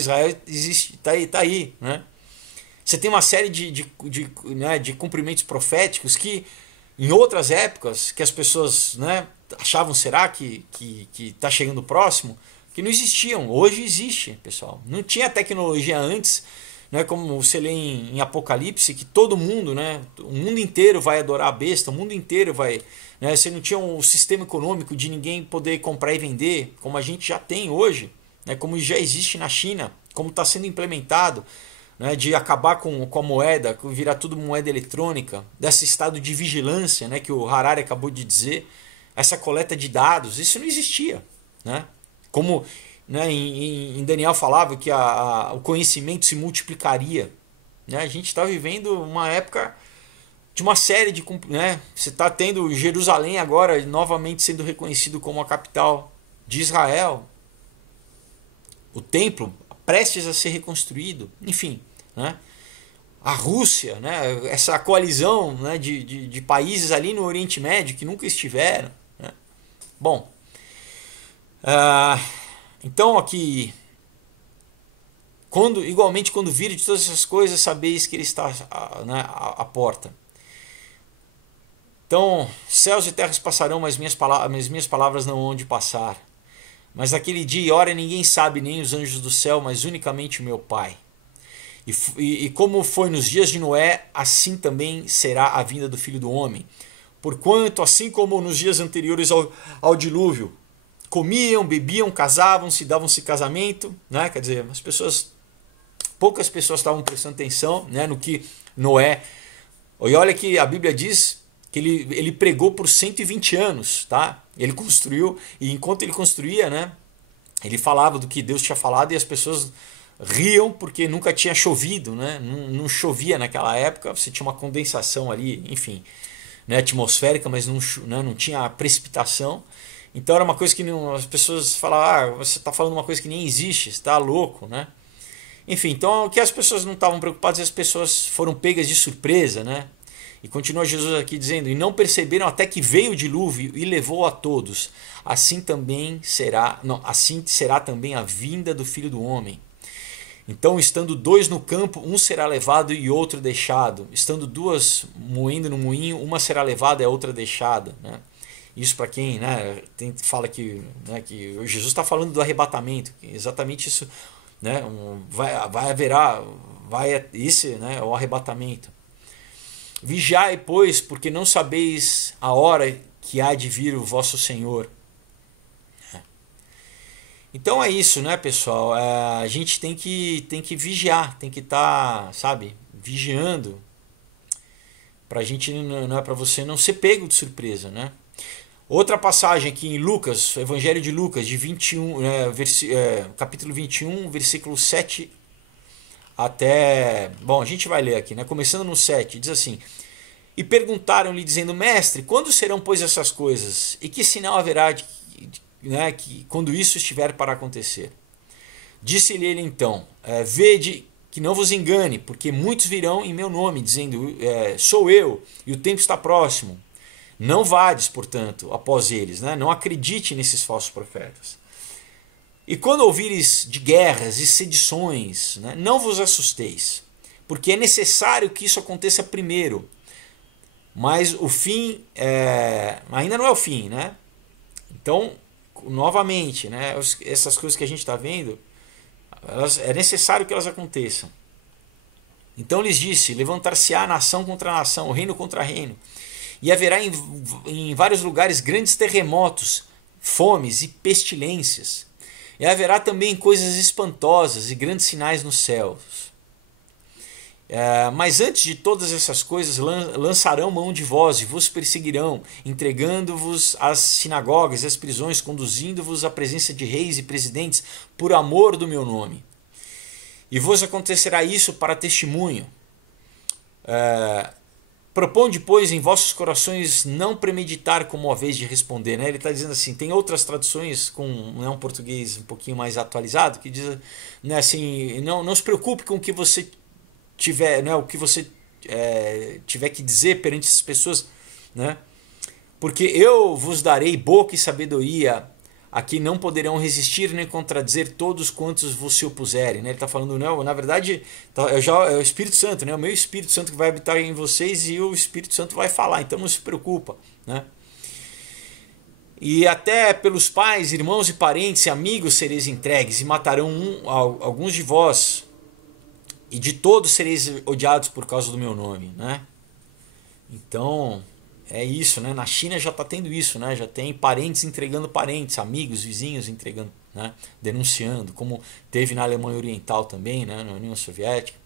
existe, tá aí, né? Você tem uma série de cumprimentos proféticos que em outras épocas que as pessoas, né, achavam, será que está chegando próximo, que não existiam. Hoje existe, pessoal. Não tinha tecnologia antes, né, como você lê em Apocalipse, que todo mundo, né, o mundo inteiro vai adorar a besta, o mundo inteiro vai, né, você não tinha um sistema econômico de ninguém poder comprar e vender, como a gente já tem hoje, né, como já existe na China, como está sendo implementado, né, de acabar com a moeda, virar tudo moeda eletrônica, desse estado de vigilância, né, que o Harari acabou de dizer, essa coleta de dados, isso não existia, né? Como, né, em Daniel falava que o conhecimento se multiplicaria, né? A gente está vivendo uma época de uma série de, né, você está tendo Jerusalém agora novamente sendo reconhecido como a capital de Israel, o templo prestes a ser reconstruído, enfim, né? A Rússia, né? Essa coalizão, né, de países ali no Oriente Médio que nunca estiveram, né? Bom, então aqui, igualmente quando virem de todas essas coisas, sabeis que ele está, né, à porta. Então, céus e terras passarão, mas minhas palavras não hão de passar. Mas naquele dia e hora ninguém sabe, nem os anjos do céu, mas unicamente o meu Pai. E como foi nos dias de Noé, assim também será a vinda do Filho do Homem. Porquanto, assim como nos dias anteriores ao dilúvio, comiam, bebiam, casavam-se, davam-se casamento, né? Quer dizer, poucas pessoas estavam prestando atenção, né, no que Noé... E olha que a Bíblia diz que ele pregou por 120 anos, tá? Ele construiu, e enquanto ele construía, né, ele falava do que Deus tinha falado e as pessoas riam porque nunca tinha chovido, né? Não chovia naquela época, você tinha uma condensação ali, enfim, né, atmosférica, mas não tinha precipitação. Então era uma coisa que as pessoas falavam, você está falando uma coisa que nem existe, você está louco, né? Enfim, então o que as pessoas não estavam preocupadas, as pessoas foram pegas de surpresa, né? E continua Jesus aqui dizendo, e não perceberam até que veio o dilúvio e levou a todos. Assim será também a vinda do Filho do Homem. Então, estando dois no campo, um será levado e outro deixado. Estando duas moendo no moinho, uma será levada e a outra deixada, né? Isso para quem, né, fala que, né, que Jesus está falando do arrebatamento, exatamente isso, né, esse, né, é o arrebatamento. Vigiai, pois, porque não sabeis a hora que há de vir o vosso Senhor. Então é isso, né, pessoal? A gente tem que vigiar, tem que estar, sabe, vigiando, para a gente, não é para você não ser pego de surpresa, né? Outra passagem aqui em Lucas, Evangelho de Lucas, de 21, capítulo 21, versículo 7 até... Bom, a gente vai ler aqui, né? Começando no 7, diz assim: E perguntaram-lhe, dizendo, Mestre, quando serão, pois, essas coisas? E que sinal haverá quando isso estiver para acontecer? Disse-lhe ele então, vede que não vos engane, porque muitos virão em meu nome, dizendo, sou eu, e o tempo está próximo. Não vades, portanto, após eles, né? Não acredite nesses falsos profetas. E quando ouvires de guerras e sedições, né, não vos assusteis, porque é necessário que isso aconteça primeiro, mas o fim ainda não é o fim, né? Então, novamente, né, essas coisas que a gente está vendo, é necessário que elas aconteçam. Então lhes disse: levantar-se-á nação contra nação, reino contra reino, e haverá em vários lugares grandes terremotos, fomes e pestilências. E haverá também coisas espantosas e grandes sinais nos céus. Mas antes de todas essas coisas lançarão mão de vós e vos perseguirão, entregando-vos às sinagogas e às prisões, conduzindo-vos à presença de reis e presidentes por amor do meu nome. E vos acontecerá isso para testemunho. Proponde, pois, em vossos corações não premeditar como a vez de responder. Né? Ele está dizendo assim, tem outras traduções com um português um pouquinho mais atualizado, que diz, né, assim, não se preocupe com o que você tiver, né, o que você tiver que dizer perante essas pessoas, né? Porque eu vos darei boca e sabedoria, a que não poderão resistir nem contradizer todos quantos vos se opuserem. Né? Ele está falando, não, na verdade, é o Espírito Santo, né? O meu Espírito Santo que vai habitar em vocês e o Espírito Santo vai falar, então não se preocupa. Né? E até pelos pais, irmãos e parentes e amigos sereis entregues, e matarão alguns de vós, e de todos sereis odiados por causa do meu nome. Né? Então, é isso, né? Na China já está tendo isso, né? Já tem parentes entregando parentes, amigos, vizinhos entregando, né? Denunciando, como teve na Alemanha Oriental também, né? Na União Soviética.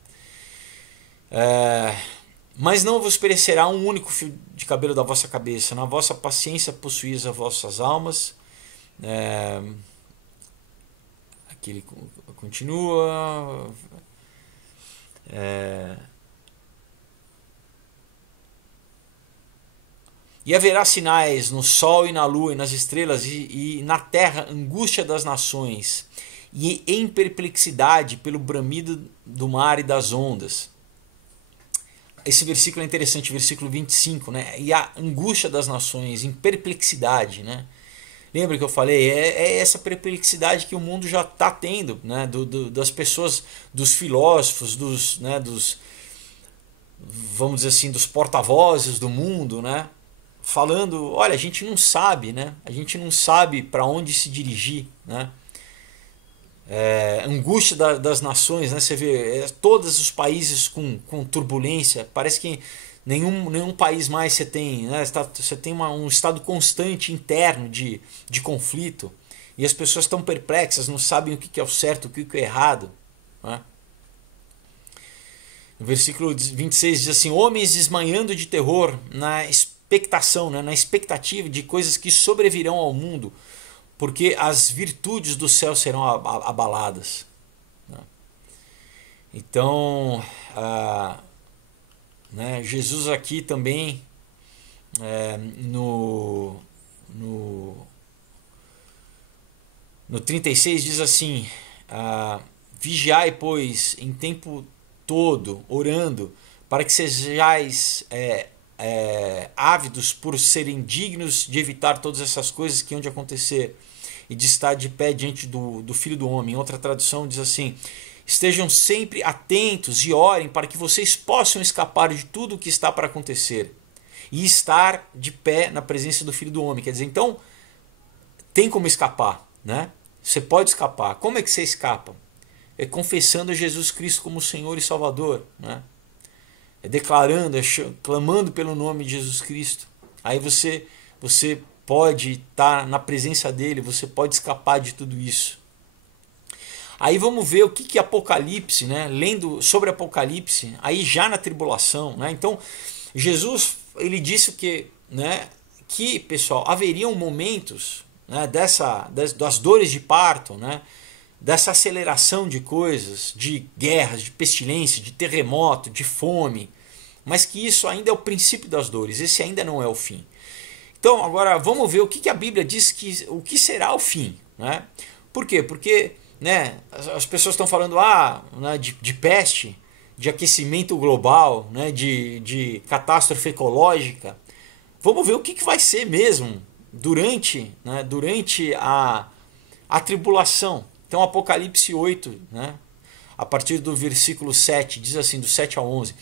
Mas não vos perecerá um único fio de cabelo da vossa cabeça. Na vossa paciência possuís as vossas almas. Aqui ele continua. E haverá sinais no sol e na lua e nas estrelas e na terra angústia das nações e em perplexidade pelo bramido do mar e das ondas. Esse versículo é interessante, versículo 25, né? E a angústia das nações em perplexidade, né? Lembra que eu falei? É essa perplexidade que o mundo já está tendo, né? Das pessoas, dos filósofos, vamos dizer assim, dos porta-vozes do mundo, né? Falando, olha, a gente não sabe, né? A gente não sabe para onde se dirigir, né? Angústia das nações, né? Você vê todos os países com turbulência, parece que nenhum país mais você tem, né? Você tem um estado constante interno de conflito, e as pessoas estão perplexas, não sabem o que é o certo, o que é errado, né? No versículo 26 diz assim: homens desmanhando de terror na expectação, né? Na expectativa de coisas que sobrevirão ao mundo, porque as virtudes do céu serão abaladas. Né? Então, né, Jesus aqui também, no 36 diz assim: vigiai, pois, em tempo todo, orando, para que sejais ávidos por serem dignos de evitar todas essas coisas que hão de acontecer e de estar de pé diante do Filho do Homem. Outra tradução diz assim: estejam sempre atentos e orem para que vocês possam escapar de tudo o que está para acontecer e estar de pé na presença do Filho do Homem. Quer dizer, então tem como escapar, né? Você pode escapar. Como é que você escapa? É confessando a Jesus Cristo como Senhor e Salvador, né? É declarando, clamando pelo nome de Jesus Cristo. Aí você pode estar na presença dele, você pode escapar de tudo isso. Aí vamos ver o que Apocalipse, né? Lendo sobre Apocalipse, aí já na tribulação, né? Então Jesus, ele disse que, né, que, pessoal, haveriam momentos, né, das dores de parto, né, dessa aceleração de coisas, de guerras, de pestilência, de terremoto, de fome, mas que isso ainda é o princípio das dores, esse ainda não é o fim. Então agora vamos ver o que a Bíblia diz o que será o fim, né? Por quê? Porque, né, as pessoas estão falando né, de peste, de aquecimento global, né, de catástrofe ecológica. Vamos ver o que vai ser mesmo durante a tribulação. Então Apocalipse 8, né, a partir do versículo 7, diz assim, do 7 ao 11: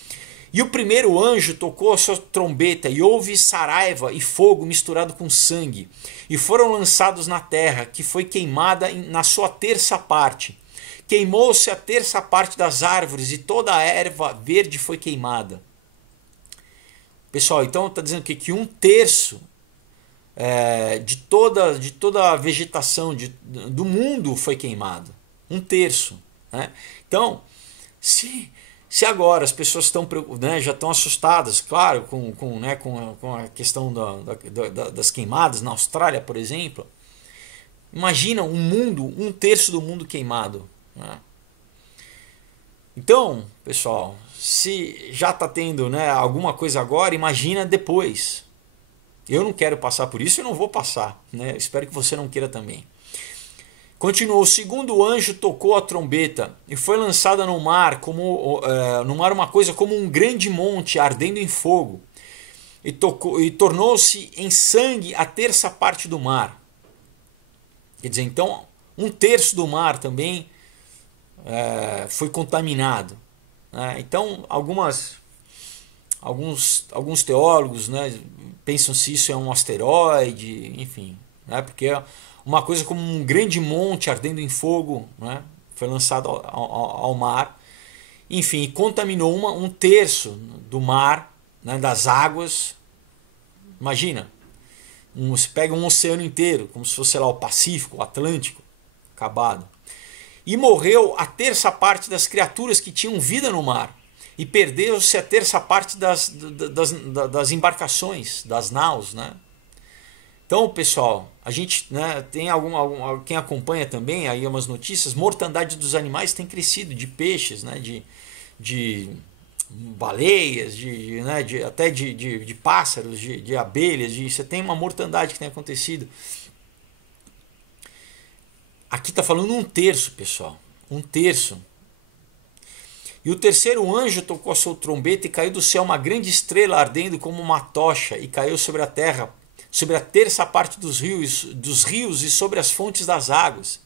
E o primeiro anjo tocou a sua trombeta, e houve saraiva e fogo misturado com sangue, e foram lançados na terra, que foi queimada na sua terça parte. Queimou-se a terça parte das árvores, e toda a erva verde foi queimada. Pessoal, então está dizendo que um terço de toda a vegetação do mundo foi queimado. Um terço. Né? Então, se agora as pessoas estão, né, já estão assustadas, claro, com a questão das queimadas na Austrália, por exemplo, imagina um terço do mundo queimado. Né? Então, pessoal, se já está tendo, né, alguma coisa agora, imagina depois. Eu não quero passar por isso e não vou passar. Né? Espero que você não queira também. Continuou, o segundo anjo tocou a trombeta e foi lançada no mar, uma coisa como um grande monte ardendo em fogo, e tornou-se em sangue a terça parte do mar. Quer dizer, então, um terço do mar também foi contaminado. Né? Então, alguns teólogos, né, pensam se isso é um asteroide, enfim, né, porque uma coisa como um grande monte ardendo em fogo, né, foi lançado ao mar, enfim, contaminou um terço do mar, né, das águas. Imagina, você pega um oceano inteiro, como se fosse, sei lá, o Pacífico, o Atlântico, acabado. E morreu a terça parte das criaturas que tinham vida no mar. E perdeu-se a terça parte das embarcações, das naus. Né? Então, pessoal, a gente, né, tem quem acompanha também aí umas notícias, mortandade dos animais tem crescido, de peixes, né, de baleias, até de pássaros, de abelhas, você tem uma mortandade que tem acontecido. Aqui está falando um terço, pessoal, um terço. E o terceiro anjo tocou a sua trombeta e caiu do céu uma grande estrela ardendo como uma tocha e caiu sobre a terra, sobre a terça parte dos rios e sobre as fontes das águas.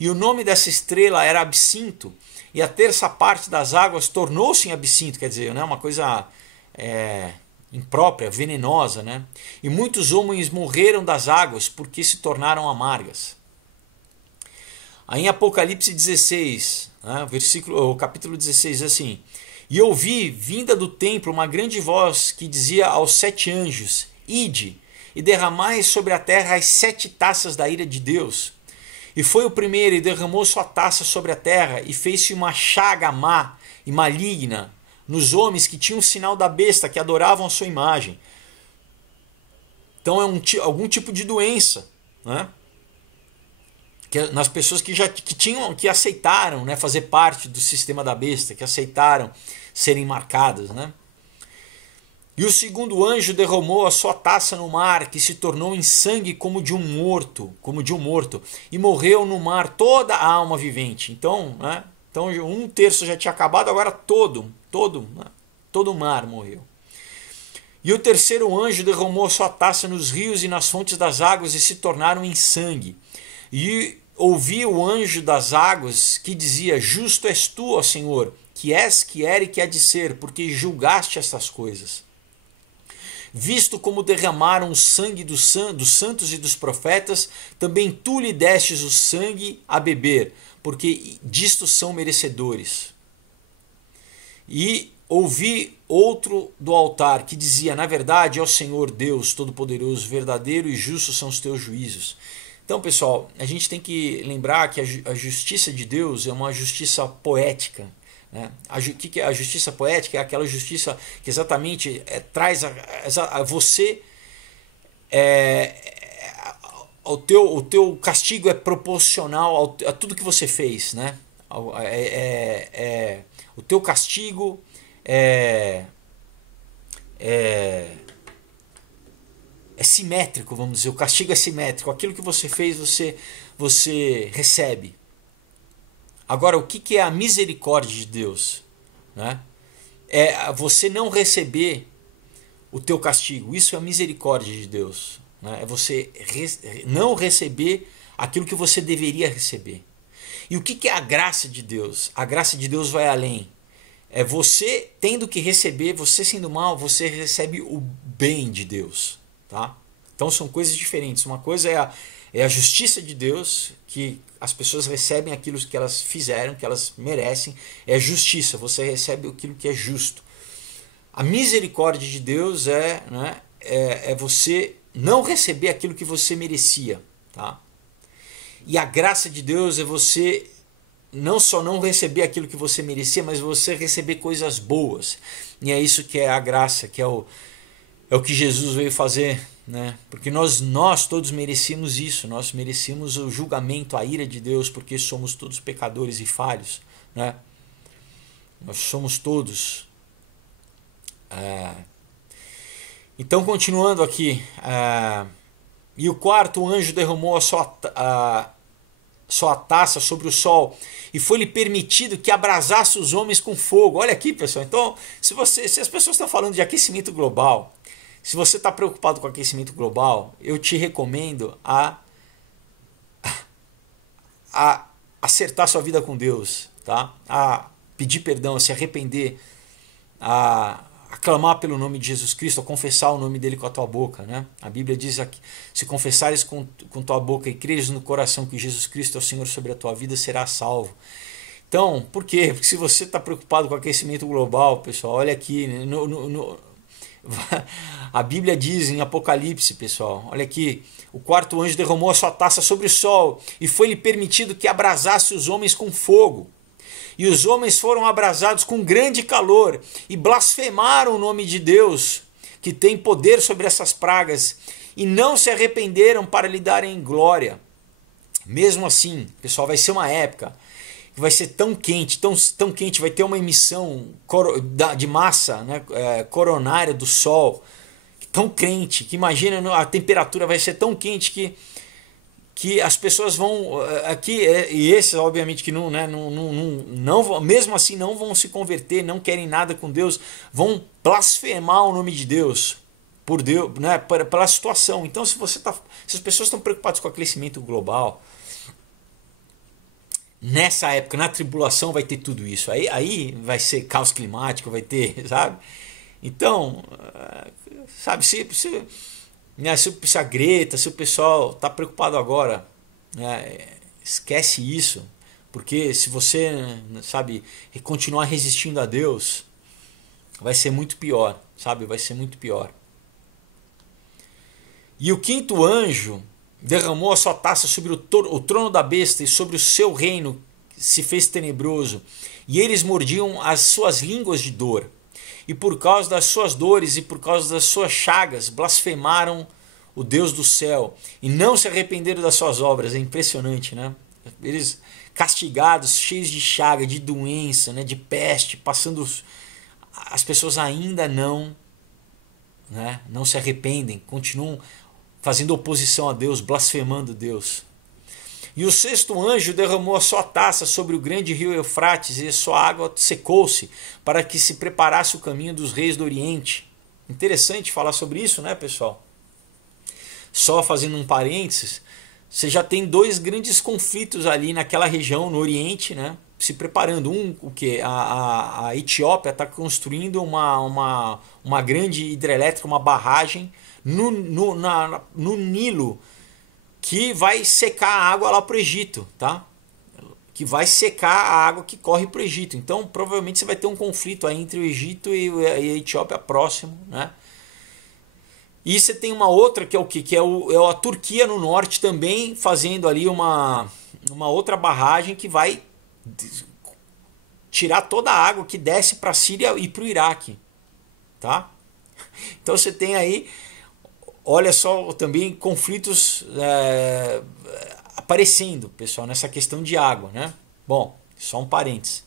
E o nome dessa estrela era Absinto, e a terça parte das águas tornou-se em absinto, quer dizer, né, uma coisa imprópria, venenosa. Né? E muitos homens morreram das águas porque se tornaram amargas. Aí em Apocalipse 16, né, o capítulo 16 diz assim: E ouvi, vinda do templo, uma grande voz que dizia aos 7 anjos: Ide, e derramai sobre a terra as 7 taças da ira de Deus. E foi o primeiro e derramou sua taça sobre a terra, e fez-se uma chaga má e maligna nos homens que tinham o sinal da besta, que adoravam a sua imagem. Então é algum tipo de doença, né? Nas pessoas que aceitaram, né, fazer parte do sistema da besta, que aceitaram serem marcadas. Né? E o segundo anjo derramou a sua taça no mar, que se tornou em sangue como de um morto, e morreu no mar toda a alma vivente. Então, né, um terço já tinha acabado, agora todo o mar morreu. E o terceiro anjo derramou a sua taça nos rios e nas fontes das águas, e se tornaram em sangue. E ouvi o anjo das águas que dizia: Justo és tu, ó Senhor, que és, que era e que há de ser, porque julgaste estas coisas. Visto como derramaram o sangue dos santos e dos profetas, também tu lhe destes o sangue a beber, porque disto são merecedores. E ouvi outro do altar que dizia: Na verdade, ó Senhor Deus Todo-Poderoso, verdadeiro e justo são os teus juízos. Então, pessoal, a gente tem que lembrar que a justiça de Deus é uma justiça poética. Né? O que é a justiça poética? É aquela justiça que exatamente traz a você... o teu castigo é proporcional a tudo que você fez. Né? O teu castigo é simétrico, vamos dizer. O castigo é simétrico. Aquilo que você fez, você recebe. Agora, o que é a misericórdia de Deus? Né? É você não receber o teu castigo. Isso é a misericórdia de Deus. Né? É você não receber aquilo que você deveria receber. E o que é a graça de Deus? A graça de Deus vai além. é você tendo que receber, você sendo mal, você recebe o bem de Deus, tá? Então são coisas diferentes. Uma coisa é a justiça de Deus, que as pessoas recebem aquilo que elas fizeram, que elas merecem. É justiça, você recebe aquilo que é justo. A misericórdia de Deus é você não receber aquilo que você merecia, tá? E a graça de Deus é você não só não receber aquilo que você merecia, mas você receber coisas boas. E é isso que é a graça, que é o que Jesus veio fazer, né? Porque nós todos merecíamos isso, nós merecíamos o julgamento, a ira de Deus, porque somos todos pecadores e falhos, né? Nós somos todos. Então, continuando aqui, e o quarto anjo derramou a sua taça sobre o sol, e foi-lhe permitido que abrasasse os homens com fogo. Olha aqui, pessoal. Então, se as pessoas estão falando de aquecimento global, se você está preocupado com aquecimento global, eu te recomendo a acertar sua vida com Deus, tá? A pedir perdão, a se arrepender, a clamar pelo nome de Jesus Cristo, a confessar o nome dele com a tua boca, né? A Bíblia diz aqui, se confessares com tua boca e creres no coração que Jesus Cristo é o Senhor sobre a tua vida, serás salvo. Então, por quê? Porque se você está preocupado com o aquecimento global, pessoal, olha aqui, a Bíblia diz em Apocalipse, pessoal, olha aqui, o quarto anjo derramou a sua taça sobre o sol, e foi-lhe permitido que abrasasse os homens com fogo. E os homens foram abrasados com grande calor e blasfemaram o nome de Deus, que tem poder sobre essas pragas, e não se arrependeram para lhe darem glória. Mesmo assim, pessoal, vai ser uma época que vai ser tão quente, tão quente, vai ter uma emissão de massa, né, coronária do Sol, tão quente, que imagina, a temperatura vai ser tão quente que as pessoas vão aqui, e esses obviamente que não, né, não, mesmo assim não vão se converter, não querem nada com Deus, vão blasfemar o nome de Deus, por Deus, né, pela situação. Então se as pessoas estão preocupadas com o aquecimento global, nessa época, na tribulação, vai ter tudo isso. Aí vai ser caos climático, vai ter, sabe? Então, sabe, se a Greta, se o pessoal está preocupado agora, né, esquece isso, porque se você, sabe, continuar resistindo a Deus, vai ser muito pior, sabe? Vai ser muito pior. E o quinto anjo derramou a sua taça sobre o trono da besta, e sobre o seu reino se fez tenebroso, e eles mordiam as suas línguas de dor. E por causa das suas dores e por causa das suas chagas, blasfemaram o Deus do céu e não se arrependeram das suas obras. É impressionante, né? Eles castigados, cheios de chaga, de doença, né? De peste, passando... As pessoas ainda não se arrependem, continuam fazendo oposição a Deus, blasfemando Deus. E o sexto anjo derramou a sua taça sobre o grande rio Eufrates, e a sua água secou-se, para que se preparasse o caminho dos reis do Oriente. Interessante falar sobre isso, né, pessoal? Só fazendo um parênteses, você já tem dois grandes conflitos ali naquela região, no Oriente, né, se preparando. O que? A Etiópia está construindo uma grande hidrelétrica, uma barragem no Nilo, que vai secar a água lá para o Egito, tá? Que vai secar a água que corre para o Egito. Então, provavelmente você vai ter um conflito aí entre o Egito e a Etiópia próximo, né? E você tem uma outra que é o que? Que é a Turquia no norte também fazendo ali uma outra barragem que vai tirar toda a água que desce para a Síria e para o Iraque, tá? Então você tem aí, olha só, também conflitos aparecendo, pessoal, nessa questão de água, né? Bom, só um parênteses.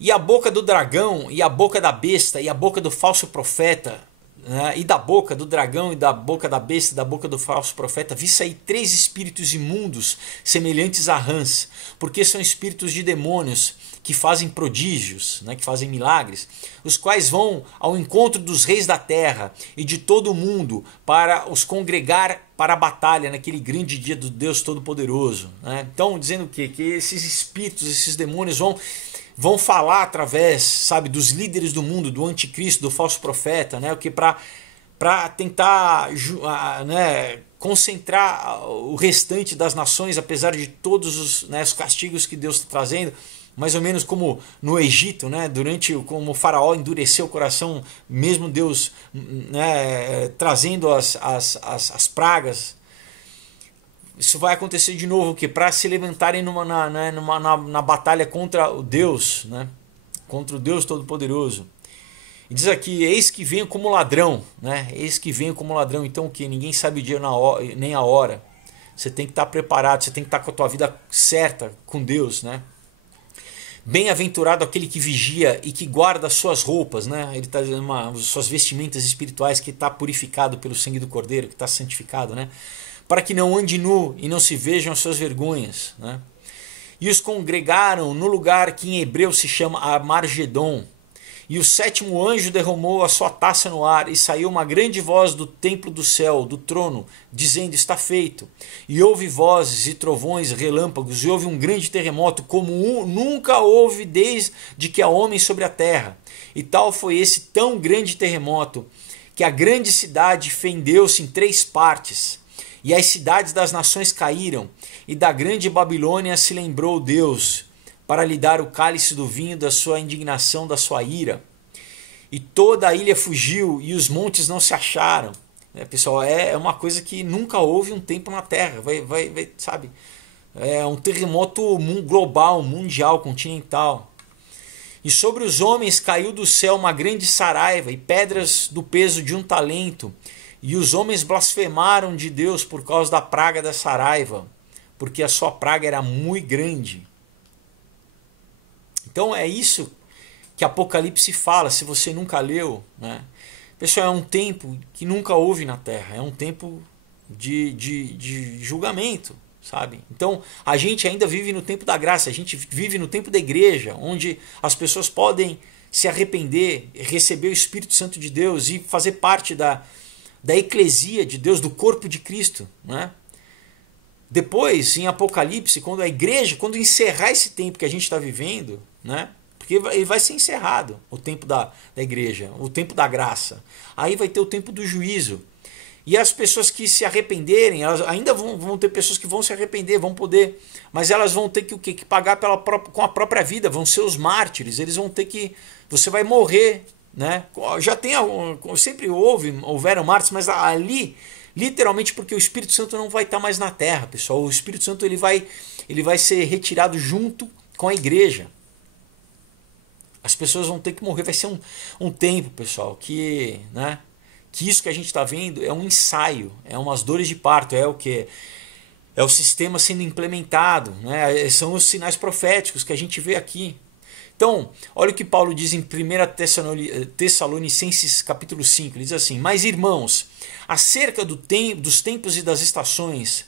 E a boca do dragão, e a boca da besta, e a boca do falso profeta, né? E da boca do dragão, e da boca da besta, e da boca do falso profeta, vi sair 3 espíritos imundos, semelhantes a rãs, porque são espíritos de demônios, que fazem prodígios, né, que fazem milagres, os quais vão ao encontro dos reis da terra e de todo o mundo para os congregar para a batalha naquele grande dia do Deus Todo-Poderoso, né? Então, dizendo o quê? Que esses espíritos, esses demônios vão falar através, sabe, dos líderes do mundo, do anticristo, do falso profeta, né, o que para tentar, né, concentrar o restante das nações, apesar de todos os, né, os castigos que Deus está trazendo, mais ou menos como no Egito, né, como o faraó endureceu o coração, mesmo Deus, né, trazendo as pragas. Isso vai acontecer de novo, que para se levantarem na batalha contra o Deus, né, contra o Deus Todo-Poderoso. E diz aqui, eis que venho como ladrão, né? Eis que venho como ladrão. Então o que? Ninguém sabe o dia nem a hora. Você tem que estar preparado, você tem que estar com a tua vida certa com Deus, né? Bem-aventurado aquele que vigia e que guarda as suas roupas, né? Ele está dizendo suas vestimentas espirituais, que está purificado pelo sangue do Cordeiro, que está santificado, né? Para que não ande nu e não se vejam as suas vergonhas, né? E os congregaram no lugar que em hebreu se chama Armagedon. E o sétimo anjo derramou a sua taça no ar, e saiu uma grande voz do templo do céu, do trono, dizendo, está feito. E houve vozes e trovões, relâmpagos, e houve um grande terremoto, como nunca houve desde que há homem sobre a terra. E tal foi esse tão grande terremoto, que a grande cidade fendeu-se em 3 partes. E as cidades das nações caíram, e da grande Babilônia se lembrou Deus, para lhe dar o cálice do vinho da sua indignação, da sua ira. E toda a ilha fugiu, e os montes não se acharam. Pessoal, é uma coisa que nunca houve um tempo na Terra. Sabe? É um terremoto global, mundial, continental. E sobre os homens caiu do céu uma grande saraiva, e pedras do peso de 1 talento. E os homens blasfemaram de Deus por causa da praga da saraiva, porque a sua praga era muito grande. Então é isso que Apocalipse fala, se você nunca leu, né? Pessoal, é um tempo que nunca houve na Terra, é um tempo de julgamento, sabe? Então a gente ainda vive no tempo da graça, a gente vive no tempo da igreja, onde as pessoas podem se arrepender, receber o Espírito Santo de Deus e fazer parte da eclesia de Deus, do corpo de Cristo, né? Depois, em Apocalipse, quando a igreja, quando encerrar esse tempo que a gente está vivendo, né? Porque ele vai ser encerrado, o tempo da igreja, o tempo da graça. Aí vai ter o tempo do juízo. E as pessoas que se arrependerem, elas ainda vão ter pessoas que vão se arrepender, vão poder, mas elas vão ter que o quê? Que pagar com a própria vida, vão ser os mártires, eles vão ter que, você vai morrer, né? Já tem, sempre houveram mártires, mas ali literalmente porque o Espírito Santo não vai estar mais na terra, pessoal. O Espírito Santo ele vai ser retirado junto com a igreja. As pessoas vão ter que morrer. Vai ser um tempo, pessoal, que isso que a gente está vendo é um ensaio, é umas dores de parto, é o que? É o sistema sendo implementado, né? São os sinais proféticos que a gente vê aqui. Então, olha o que Paulo diz em 1 Tessalonicenses capítulo 5, ele diz assim, mas irmãos, acerca dos tempos e das estações,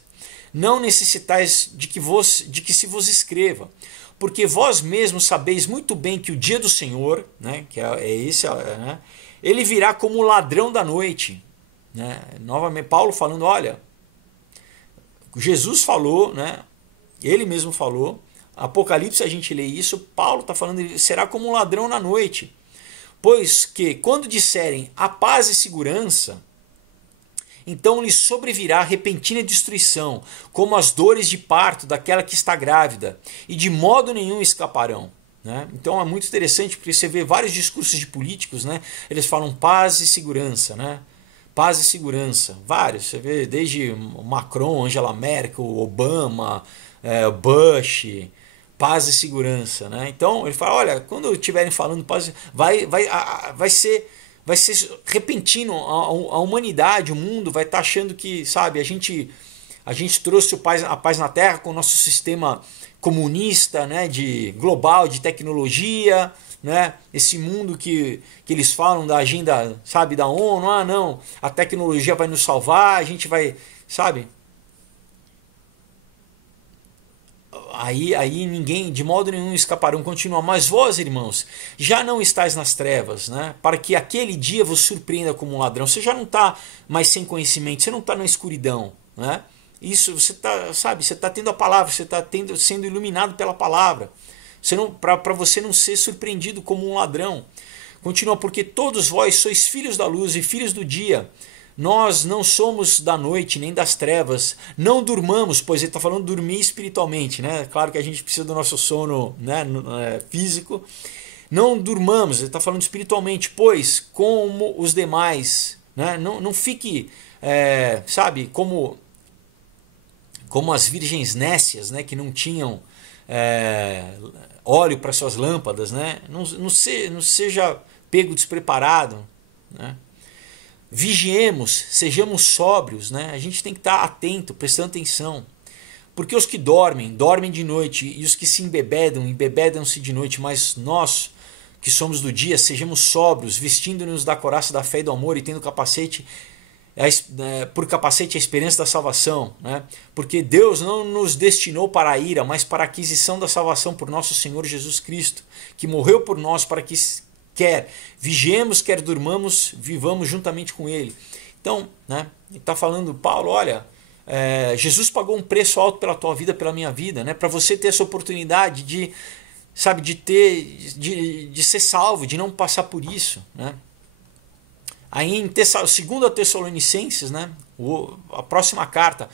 não necessitais de que se vos escreva, porque vós mesmos sabeis muito bem que o dia do Senhor, né, que é esse, né, ele virá como ladrão da noite. Né? Novamente, Paulo falando, olha, Jesus falou, né, ele mesmo falou, Apocalipse a gente lê isso, Paulo está falando, será como um ladrão na noite. Pois que, quando disserem a paz e segurança, então lhes sobrevirá repentina destruição, como as dores de parto daquela que está grávida, e de modo nenhum escaparão. Né? Então é muito interessante, porque você vê vários discursos de políticos, né? Eles falam paz e segurança, né? Paz e segurança, vários, você vê desde Macron, Angela Merkel, Obama, Bush, paz e segurança, né? Então ele fala, olha, quando estiverem falando paz, vai ser repentino, a humanidade, o mundo vai estar achando que, sabe, a gente trouxe a paz na Terra com o nosso sistema comunista, né, de global, de tecnologia, né, esse mundo que eles falam da agenda, sabe, da ONU, não, a tecnologia vai nos salvar, a gente vai, sabe? Aí ninguém, de modo nenhum, escaparão. Continua, mas vós, irmãos, já não estáis nas trevas, né? Para que aquele dia vos surpreenda como um ladrão. Você já não está mais sem conhecimento, você não está na escuridão, né? Isso, você está, sabe, você está tendo a palavra, você está sendo iluminado pela palavra. Para você não ser surpreendido como um ladrão. Continua, porque todos vós sois filhos da luz e filhos do dia. Nós não somos da noite nem das trevas. Não durmamos, pois ele está falando dormir espiritualmente, né? Claro que a gente precisa do nosso sono, né, físico. Não durmamos, ele está falando espiritualmente, pois como os demais, né? Não fique, sabe, como as virgens nécias, né, que não tinham óleo para suas lâmpadas, né? Não seja pego despreparado, né? Vigiemos, sejamos sóbrios, né? A gente tem que estar atento, prestando atenção. Porque os que dormem, dormem de noite, e os que se embebedam, embebedam-se de noite, mas nós, que somos do dia, sejamos sóbrios, vestindo-nos da couraça da fé e do amor e tendo capacete, por capacete a esperança da salvação, né? Porque Deus não nos destinou para a ira, mas para a aquisição da salvação por nosso Senhor Jesus Cristo, que morreu por nós para que quer vigiemos, quer durmamos, vivamos juntamente com Ele. Então, né, ele está falando, Paulo, olha, Jesus pagou um preço alto pela tua vida, pela minha vida, né, para você ter essa oportunidade de, sabe, de ser salvo, de não passar por isso, né? Aí em 2 Tessalonicenses, né, a próxima carta,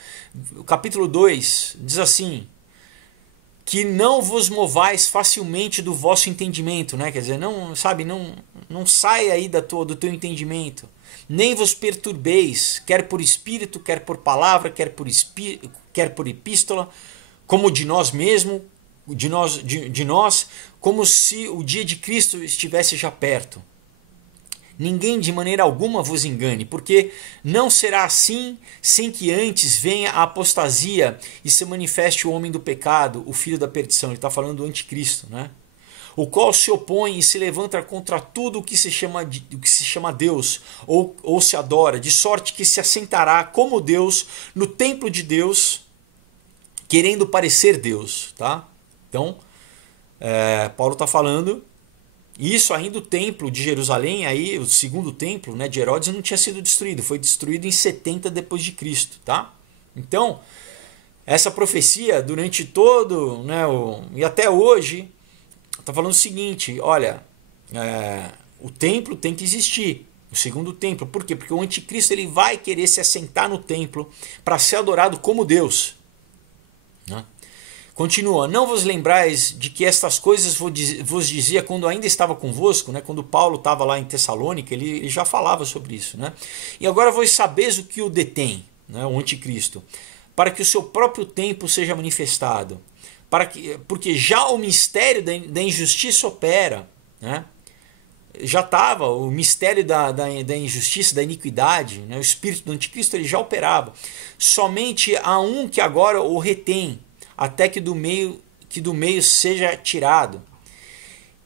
o capítulo 2, diz assim: que não vos movais facilmente do vosso entendimento, né? Quer dizer, não sai aí do teu entendimento, nem vos perturbeis, quer por espírito, quer por palavra, quer por epístola, como de nós mesmos, de nós, como se o dia de Cristo estivesse já perto. Ninguém de maneira alguma vos engane, porque não será assim sem que antes venha a apostasia e se manifeste o homem do pecado, o filho da perdição. Ele está falando do anticristo, né? O qual se opõe e se levanta contra tudo o que se chama Deus ou se adora, de sorte que se assentará como Deus no templo de Deus, querendo parecer Deus. Tá? Então, Paulo está falando. Isso ainda o templo de Jerusalém, aí, o segundo templo, né, de Herodes, não tinha sido destruído. Foi destruído em 70 depois de Cristo. Tá? Então, essa profecia durante todo, né, e até hoje, está falando o seguinte: olha, o templo tem que existir, o segundo templo. Por quê? Porque o anticristo ele vai querer se assentar no templo para ser adorado como Deus. Né? Continua: não vos lembrais de que estas coisas vos dizia quando ainda estava convosco, né? Quando Paulo estava lá em Tessalônica, ele já falava sobre isso. Né? E agora vos sabeis o que o detém, né? O anticristo, para que o seu próprio tempo seja manifestado, porque já o mistério da injustiça opera. Né? Já estava o mistério da injustiça, da iniquidade, né? O espírito do anticristo ele já operava. Somente há um que agora o retém, até que do meio seja tirado,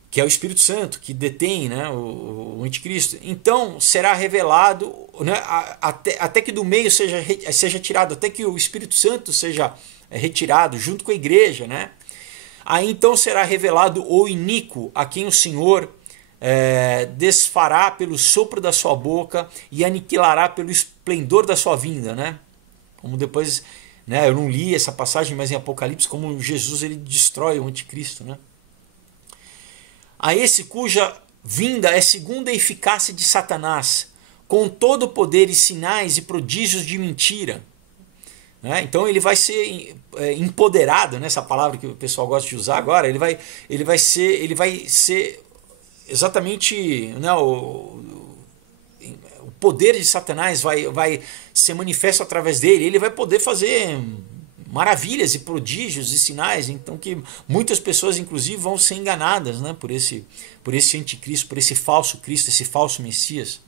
que é o Espírito Santo, que detém, né, o anticristo. Então será revelado, né, até que do meio seja tirado, até que o Espírito Santo seja retirado junto com a igreja. Né? Aí então será revelado o iníquo, a quem o Senhor desfará pelo sopro da sua boca e aniquilará pelo esplendor da sua vinda. Né? Como depois... Né, eu não li essa passagem, mas em Apocalipse, como Jesus ele destrói o anticristo. Né? A esse cuja vinda é segundo a eficácia de Satanás, com todo o poder e sinais e prodígios de mentira. Né? Então ele vai ser empoderado, né, essa palavra que o pessoal gosta de usar agora, ele vai ser exatamente, né, o poder de Satanás vai ser manifesto através dele. Ele vai poder fazer maravilhas e prodígios e sinais, então que muitas pessoas inclusive vão ser enganadas, né, por esse anticristo, por esse falso Cristo, esse falso Messias.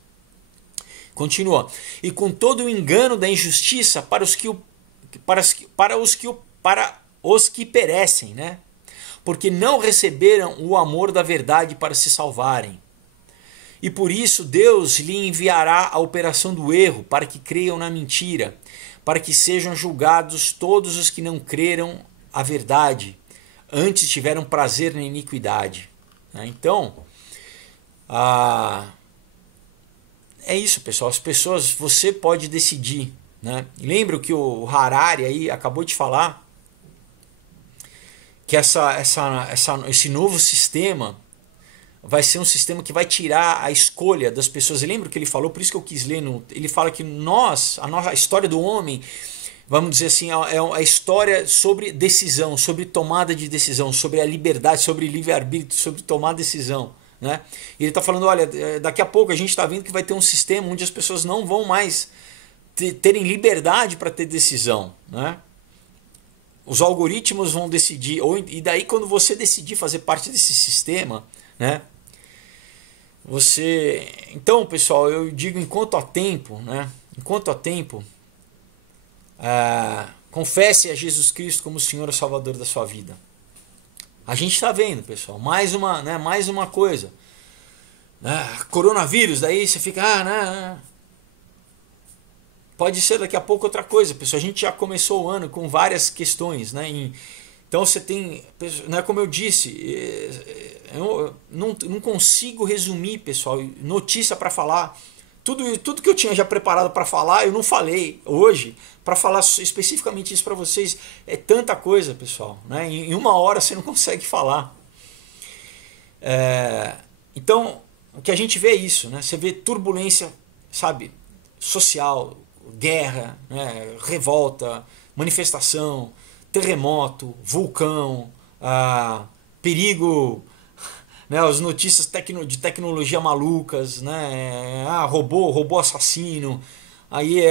Continua: e com todo o engano da injustiça para os que perecem, né, porque não receberam o amor da verdade para se salvarem. E por isso Deus lhe enviará a operação do erro, para que creiam na mentira, para que sejam julgados todos os que não creram a verdade, antes tiveram prazer na iniquidade. Então, é isso, pessoal. As pessoas, você pode decidir. Né? Lembra que o Harari aí acabou de falar que esse novo sistema vai ser um sistema que vai tirar a escolha das pessoas. E lembra o que ele falou? Por isso que eu quis ler. Ele fala que a história do homem, vamos dizer assim, é a história sobre decisão, sobre tomada de decisão, sobre a liberdade, sobre livre-arbítrio, sobre tomar decisão. Né? E ele está falando, olha, daqui a pouco a gente está vendo que vai ter um sistema onde as pessoas não vão mais terem liberdade para ter decisão. Né? Os algoritmos vão decidir, e daí quando você decidir fazer parte desse sistema, né? Então, pessoal, eu digo, enquanto há tempo, né? Enquanto há tempo, confesse a Jesus Cristo como o Senhor e Salvador da sua vida. A gente está vendo, pessoal, mais uma coisa. Coronavírus, daí você fica, pode ser daqui a pouco outra coisa, pessoal. A gente já começou o ano com várias questões, né? Então você tem, né, como eu disse, eu não consigo resumir, pessoal, notícia para falar. Tudo que eu tinha já preparado para falar, eu não falei hoje, para falar especificamente isso para vocês. É tanta coisa, pessoal. Né? Em uma hora você não consegue falar. Então, o que a gente vê é isso. Né? Você vê turbulência, sabe, social, guerra, né? Revolta, manifestação, terremoto, vulcão, perigo, né, as notícias de tecnologia malucas, né, robô assassino, aí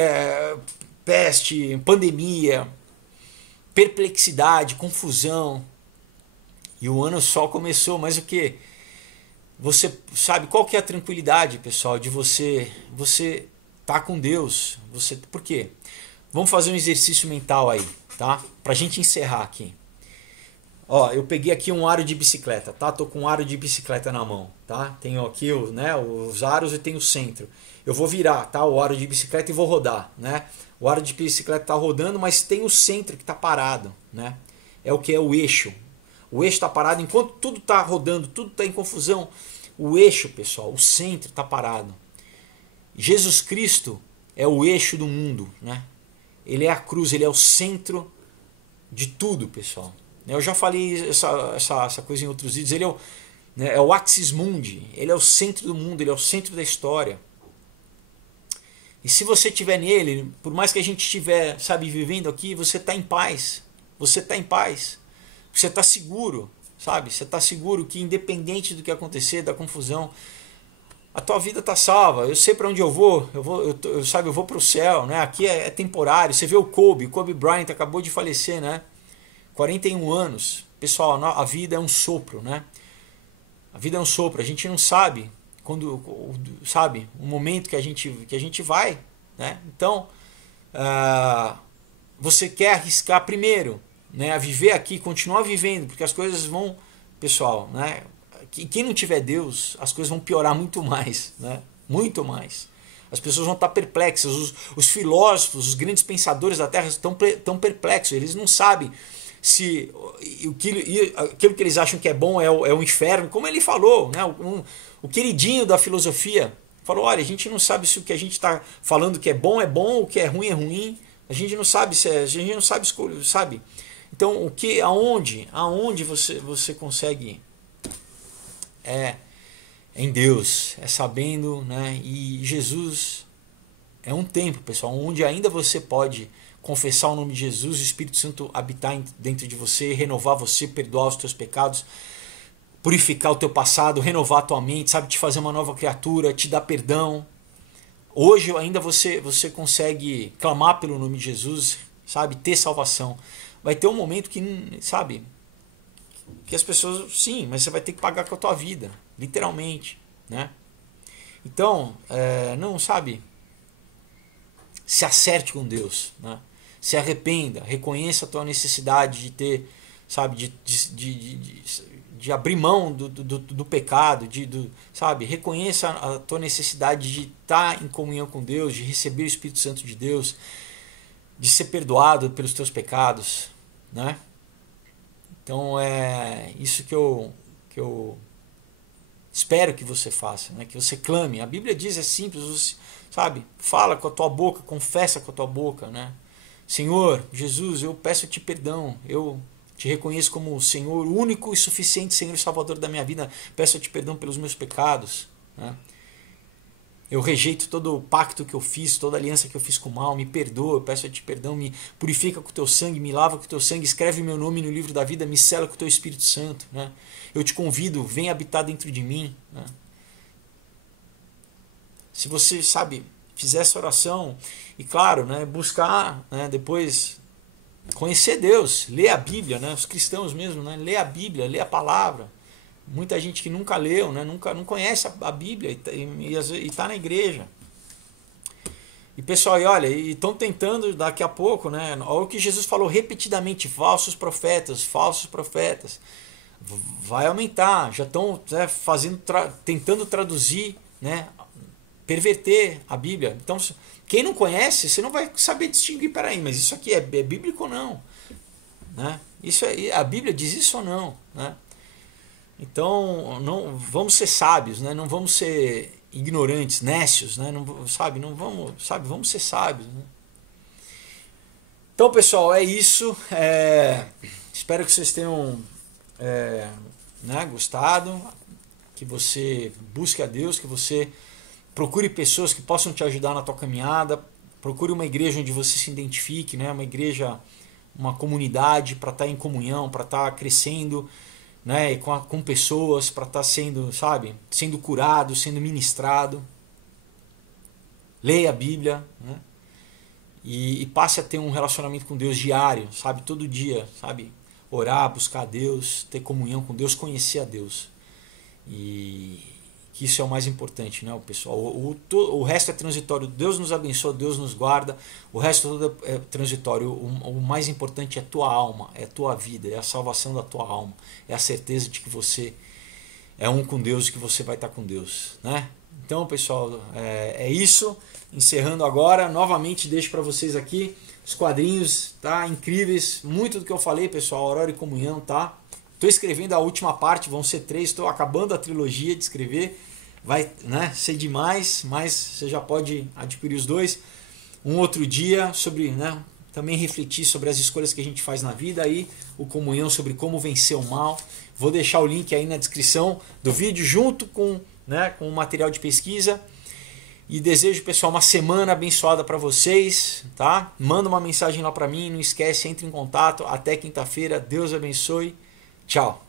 peste, pandemia, perplexidade, confusão. E o ano só começou, mas o que? Você sabe qual que é a tranquilidade, pessoal, de você tá com Deus? Por quê? Vamos fazer um exercício mental aí, tá? Pra gente encerrar aqui. Ó, eu peguei aqui um aro de bicicleta, tá? Tô com um aro de bicicleta na mão, tá? Tenho aqui os aros e tenho o centro. Eu vou virar, tá? O aro de bicicleta e vou rodar, né? O aro de bicicleta tá rodando, mas tem o centro que tá parado, né? É o que é o eixo. O eixo tá parado enquanto tudo tá rodando, tudo tá em confusão. O eixo, pessoal, o centro tá parado. Jesus Cristo é o eixo do mundo, né? Ele é a cruz, ele é o centro de tudo, pessoal. Eu já falei essa coisa em outros vídeos. Ele é o axis mundi, ele é o centro do mundo, ele é o centro da história. E se você estiver nele, por mais que a gente estiver, sabe, vivendo aqui, você está em paz. Você está em paz. Você está seguro, sabe? Você está seguro que independente do que acontecer, da confusão, a tua vida está salva. Eu sei para onde eu vou para o céu, né? Aqui é temporário. Você vê o Kobe Bryant acabou de falecer, né? 41 anos. Pessoal, a vida é um sopro, né? A vida é um sopro. A gente não sabe sabe, o momento que a gente vai, né? Então, você quer arriscar primeiro, né? A viver aqui, continuar vivendo, porque as coisas vão, pessoal, né? Quem não tiver Deus, as coisas vão piorar muito mais, né? Muito mais. As pessoas vão estar perplexas. Os filósofos, os grandes pensadores da Terra estão perplexos. Eles não sabem se aquilo que eles acham que é bom é o inferno. Como ele falou, né? O queridinho da filosofia falou, olha, a gente não sabe se o que a gente está falando que é bom, o que é ruim. A gente não sabe a gente não sabe escolher, sabe? Então, aonde você consegue em Deus, sabendo, né? E Jesus é um tempo, pessoal, onde ainda você pode confessar o nome de Jesus, o Espírito Santo habitar dentro de você, renovar você, perdoar os teus pecados, purificar o teu passado, renovar a tua mente, sabe, te fazer uma nova criatura, te dar perdão. Hoje ainda você consegue clamar pelo nome de Jesus, sabe, ter salvação. Vai ter um momento que, sabe, que as pessoas, sim, mas você vai ter que pagar com a tua vida, literalmente, né? Então, não, sabe, se acerte com Deus, né? Se arrependa, reconheça a tua necessidade de ter, sabe, de abrir mão do pecado, sabe, reconheça a tua necessidade de estar em comunhão com Deus, de receber o Espírito Santo de Deus, de ser perdoado pelos teus pecados, né? Então é isso que eu espero que você faça, né? Que você clame. A Bíblia diz, é simples, você, sabe? Fala com a tua boca, confessa com a tua boca, né? Senhor, Jesus, eu peço-te perdão. Eu Te reconheço como o Senhor, o único e suficiente Senhor e Salvador da minha vida. Peço-te perdão pelos meus pecados. Né? Eu rejeito todo o pacto que eu fiz, toda aliança que eu fiz com o mal. Me perdoa, eu peço-te perdão, me purifica com o teu sangue, me lava com o teu sangue, escreve meu nome no livro da vida, me sela com o teu Espírito Santo. Né? Eu te convido, vem habitar dentro de mim. Né? Se você, sabe, fizer essa oração, e claro, né, buscar, né, depois conhecer Deus, ler a Bíblia, né, os cristãos mesmo, né, ler a Bíblia, ler a palavra. Muita gente que nunca leu, né, não conhece a Bíblia e está na igreja. E pessoal, e olha, estão tentando daqui a pouco, né, olha o que Jesus falou repetidamente, falsos profetas, vai aumentar, já estão, né, tentando traduzir, né, perverter a Bíblia. Então, quem não conhece, você não vai saber distinguir, peraí, mas isso aqui é bíblico ou não? Né? Isso a Bíblia diz isso ou não? Né? Então, não vamos ser sábios, né? Não vamos ser ignorantes, nécios, né? Não, vamos ser sábios. Né? Então, pessoal, é isso. Espero que vocês tenham né, gostado, que você busque a Deus, que você procure pessoas que possam te ajudar na tua caminhada, procure uma igreja onde você se identifique, né? Uma igreja, uma comunidade para estar em comunhão, para estar crescendo, né? com pessoas, para estar sendo curado, sendo ministrado. Leia a Bíblia, né? E passe a ter um relacionamento com Deus diário, sabe? Todo dia, sabe? Orar, buscar a Deus, ter comunhão com Deus, conhecer a Deus. E que isso é o mais importante, né, pessoal? O resto é transitório. Deus nos abençoa, Deus nos guarda. O resto todo é transitório. O mais importante é a tua alma, é a tua vida, é a salvação da tua alma, é a certeza de que você é um com Deus e que você vai estar com Deus, né? Então, pessoal, é isso. Encerrando agora, novamente deixo para vocês aqui os quadrinhos, tá? Incríveis. Muito do que eu falei, pessoal, Aurora e Comunhão, tá? Estou escrevendo a última parte, vão ser 3, estou acabando a trilogia de escrever, vai, né, ser demais, mas você já pode adquirir os 2. Um outro dia, sobre, né, também refletir sobre as escolhas que a gente faz na vida, aí o Comunhão sobre como vencer o mal. Vou deixar o link aí na descrição do vídeo, junto com, né, com o material de pesquisa. E desejo, pessoal, uma semana abençoada para vocês, tá? Manda uma mensagem lá para mim, não esquece, entre em contato. Até quinta-feira, Deus abençoe. Tchau.